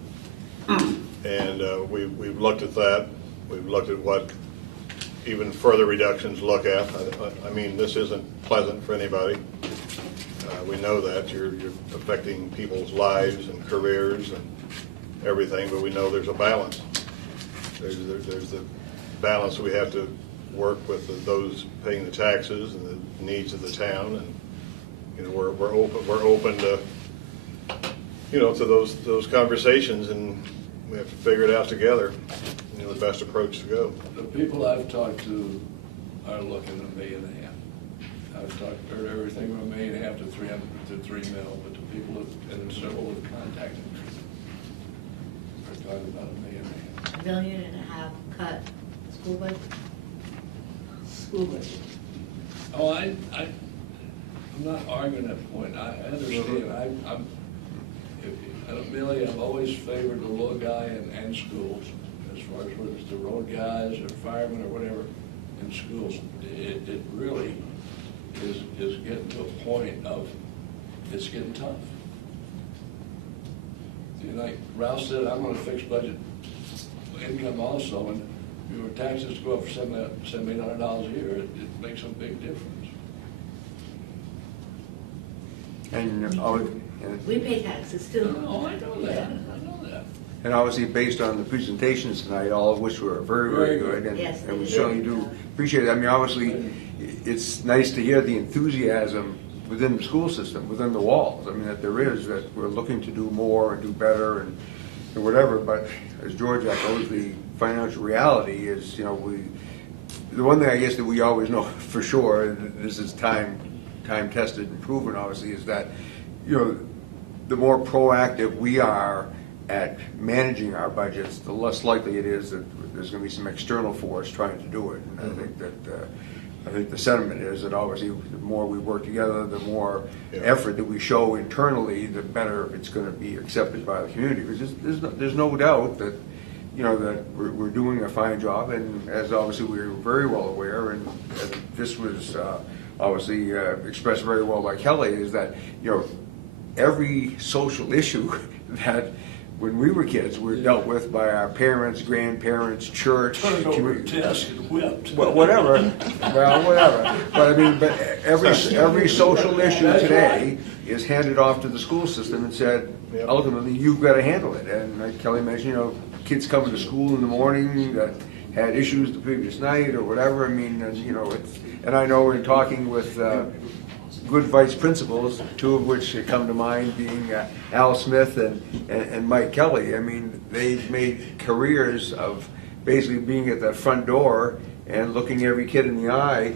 And we've looked at that. We've looked at what even further reductions look at. I mean, this isn't pleasant for anybody. We know that you're affecting people's lives and careers and everything, but we know there's a balance. There's the balance we have to work with those paying the taxes and the needs of the town, and we're open to to those conversations, and we have to figure it out together. The best approach to go. The people I've talked to are looking at $1.5 million. I've heard everything from $1.5 million to $3 million, but the people and several have contacted me are talking about $1.5 million. $1.5 million cut school budget? School budget. Oh, I'm not arguing that point. I understand. I'm at $1 million, I've always favored the little guy and schools, as far as whether it's the road guys or firemen or whatever in schools. It really is getting to a point of, it's getting tough. Like Ralph said, I'm on a fixed budget income also, and your taxes go up for $700-800 a year, it makes a big difference. And We pay taxes too. Oh, I know that, I know that. And obviously, based on the presentations tonight, all of which were very, very good, and Yes, and we they certainly did. do appreciate it. I mean, obviously, it's nice to hear the enthusiasm within the school system, within the walls. I mean, that there is, that we're looking to do more and do better and whatever, but as George echoes, the financial reality is, the one thing I guess that we always know for sure, this is time time-tested and proven, obviously, is that, you know, the more proactive we are at managing our budgets, the less likely it is that there's going to be some external force trying to do it. And I think the sentiment is that obviously the more we work together, the more effort that we show internally, the better it's going to be accepted by the community. Because there's no doubt that, you know, that we're doing a fine job, and as obviously we're very well aware, and this was obviously expressed very well by Kelly, is that, you know, every social issue that when we were kids were dealt with by our parents, grandparents, church, Turned over a desk and whipped. well, whatever. Well, whatever. But I mean, but every social issue today is handed off to the school system and said, ultimately, you've got to handle it. And like Kelly mentioned, you know, kids coming to school in the morning that had issues the previous night or whatever. I mean, you know, and I know in talking with good vice principals, two of which come to mind being Al Smith and Mike Kelly. I mean, they've made careers of basically being at that front door and looking every kid in the eye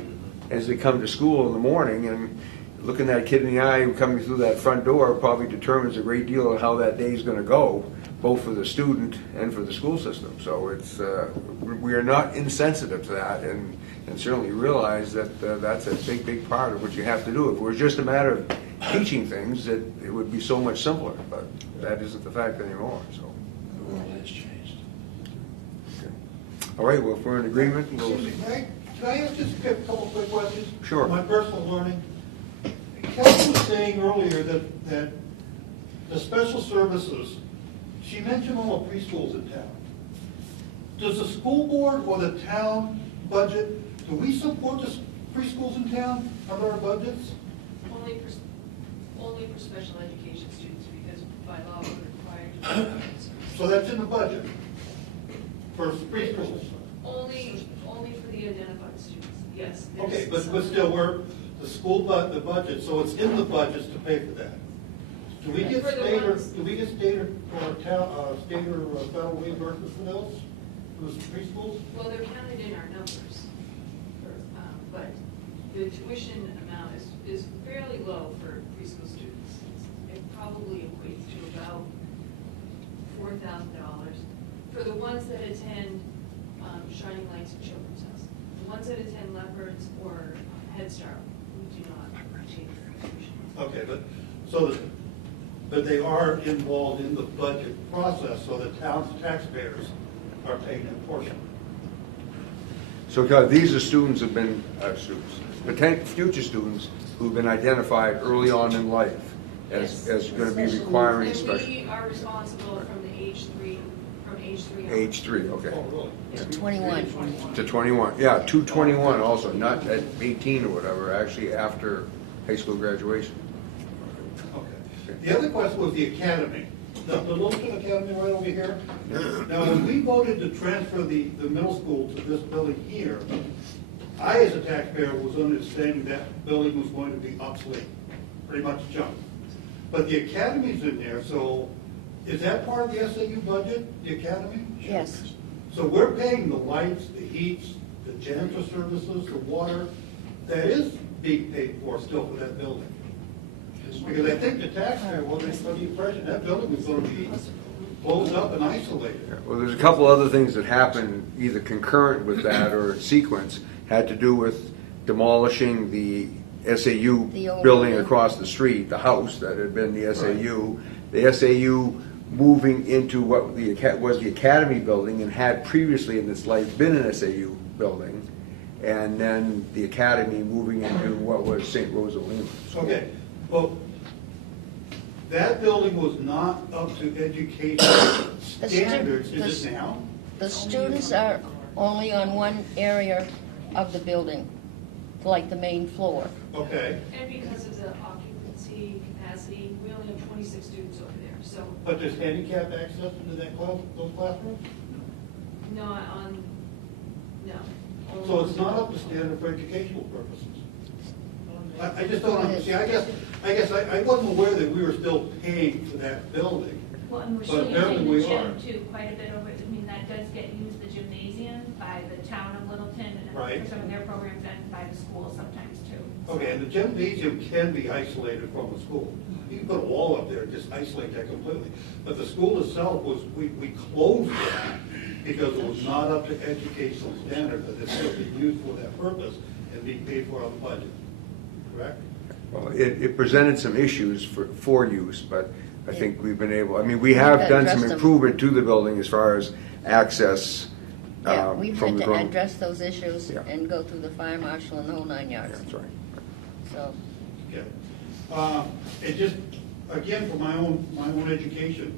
as they come to school in the morning, and looking that kid in the eye coming through that front door probably determines a great deal of how that day is going to go, both for the student and for the school system. So it's we are not insensitive to that, and certainly realize that that's a big part of what you have to do. If it was just a matter of teaching things, it would be so much simpler, but that isn't the fact anymore. So The world has changed. okay. All right, well, if we're in agreement, we'll... Excuse me, can I ask just a couple quick questions? Sure. My personal learning. Kelly was saying earlier that the special services, she mentioned all the preschools in town. Does the school board or the town budget, do we support the preschools in town under our budgets? Only for special education students, because by law we're required to. So that's in the budget for preschools? Only for the identified students, yes. Okay, but still, we're, the school, the budget, so it's in the budgets to pay for that. Do we get state or federal reimbursement for those preschools? Well, they're counted in our numbers, but the tuition amount is fairly low for preschool students. It probably equates to about $4,000 for the ones that attend Shining Lights and Children's House. The ones that attend Leopards or Head Start, we do not change their tuition. Okay, but they are involved in the budget process, so the town's taxpayers are paying that portion. So these are students who've been, future students who've been identified early on in life as going to be requiring And special. we are responsible from age 3 on. Age 3, okay. Oh, really? Yeah. 21. To 21, yeah, to 21 also, not at 18 or whatever, actually after high school graduation. Okay. The other question was the academy. The Littleton Academy right over here. Now, when we voted to transfer the middle school to this building here, I, as a taxpayer, was understanding that building was going to be obsolete, pretty much junk. But the academy's in there, so is that part of the SAU budget, the academy? Yes. So we're paying the lights, the heats, the janitor services, the water, that is being paid for still for that building. Because I think the taxpayer wasn't under the impression that building was going to be closed up and isolated. Well, there's a couple other things that happened either concurrent with that or in sequence, had to do with demolishing the SAU The old building building. across the street, the house that had been the SAU. The SAU moving into what was the academy building and had previously in its life been an SAU building, and then the academy moving into what was St. Rosalina. Okay, well, that building was not up to education standards, is it now? The students are only on one area of the building, like the main floor. Okay, And because of the occupancy capacity, we only have 26 students over there, so but there's handicap access into those classrooms? not on, no. So it's not up to standard for educational purposes? I just don't understand. I guess I wasn't aware that we were still paying for that building. Well, and we're But still apparently using we the are. gym too, quite a bit over, I mean, that does get used, the gymnasium by the town of Littleton and Right. for some of their programs and by the school sometimes too. Okay, and the gymnasium can be isolated from the school. You can put a wall up there and just isolate that completely. But the school itself was, we closed it because it was not up to educational standard, that it's still being used for that purpose and being paid for on the budget, correct? Well, it presented some issues for use, but I think we've been able, I mean, we have done some improvement to the building as far as access Yeah, we've from had the to ground. address those issues Yeah. and go through the fire marshal and the whole 9 yards. That's right. So, Okay. It just, again, for my own education,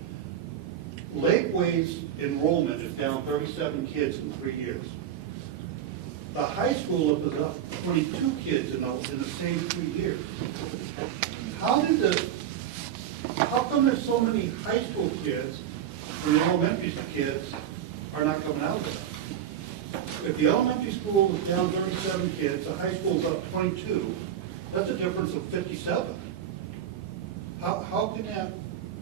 Lakeway's enrollment is down 37 kids in 3 years. The high school is up 22 kids in the same 3 years. How come there's so many high school kids and the elementary kids are not coming out there? If the elementary school is down 37 kids, the high school's up 22, that's a difference of 57. How can that,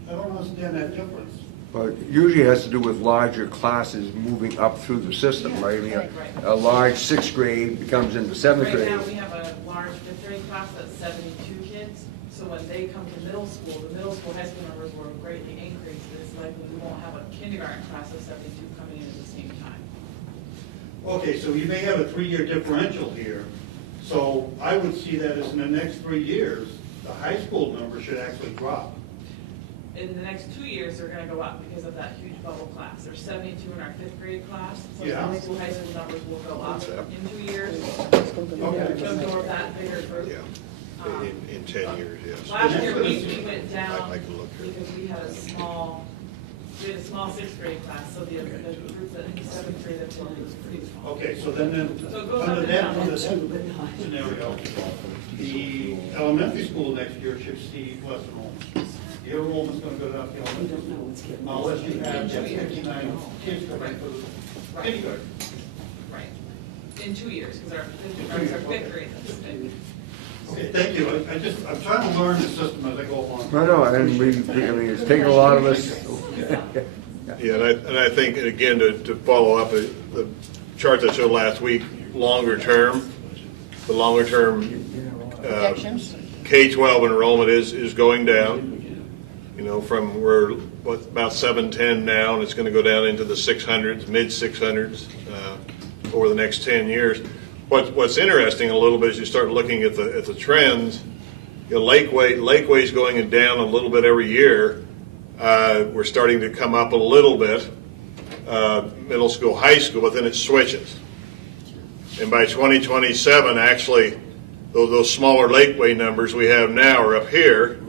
I don't understand that difference. But usually it has to do with larger classes moving up through the system, right? I mean, a large sixth grade becomes into seventh Right grade. now, we have a large fifth grade class that's 72 kids, so when they come to middle school, the middle school, high school numbers will greatly increase. It's likely we won't have a kindergarten class of 72 coming in at the same time. Okay, so you may have a 3-year differential here, so I would see that as in the next 3 years, the high school number should actually drop. In the next 2 years, they're gonna go up because of that huge bubble class. There's 72 in our fifth grade class, so Yeah. middle school, high school numbers will go up in 2 years. Okay. To absorb that bigger group. In 10 years, yes. Last year, we went down I can look here. because we had a small sixth grade class, so the group that in seventh grade that was pretty small. Okay, so then, So it goes up under and that down. scenario, the elementary school next year should see less enrollment. Your enrollment's gonna go down to the elementary. Unless you have 59 kids coming for the kindergarten. Right. In 2 years, because our fifth grade is big. Okay, thank you. I'm trying to learn the system as I go along. No, and I mean, it's taken a lot of us. Yeah, and I think, again, to follow up, the chart I showed last week, longer term, the longer term projections? K-12 enrollment is going down. You know, from we're about 710 now, and it's going to go down into the 600s, mid 600s over the next 10 years. What's interesting a little bit is you start looking at the trends. You know, Lakeway's going down a little bit every year. We're starting to come up a little bit, middle school, high school, but then it switches. And by 2027, actually, those smaller Lakeway numbers we have now are up here.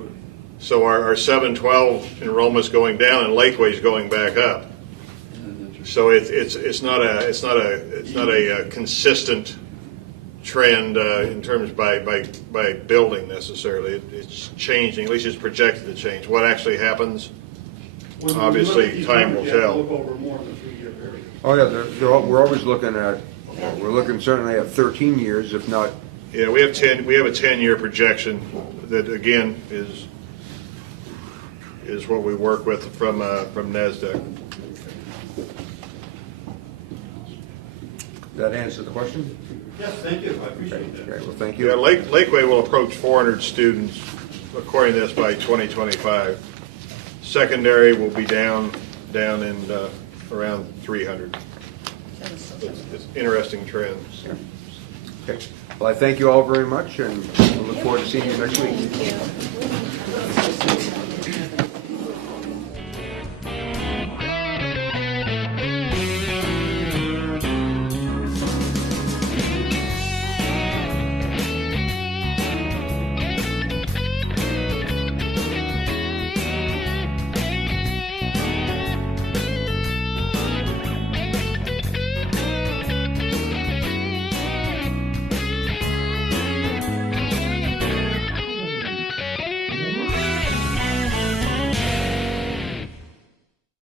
So our 712 enrollment's going down and Lakeway's going back up. So it's not a consistent trend in terms by building necessarily. It's changing. At least it's projected to change. What actually happens, obviously, time will tell. Look over more than a 3-year period. Oh, yeah, we're always looking at, we're looking certainly at 13 years, if not. Yeah, we have a 10-year projection that again is what we work with from NASDAQ. That answer the question? Yes, thank you. I appreciate that. Okay, well, thank you. Yeah, Lakeway will approach 400 students, according to this, by 2025. Secondary will be down in around 300. It's interesting trends. Okay. Well, I thank you all very much, and we look forward to seeing you next week.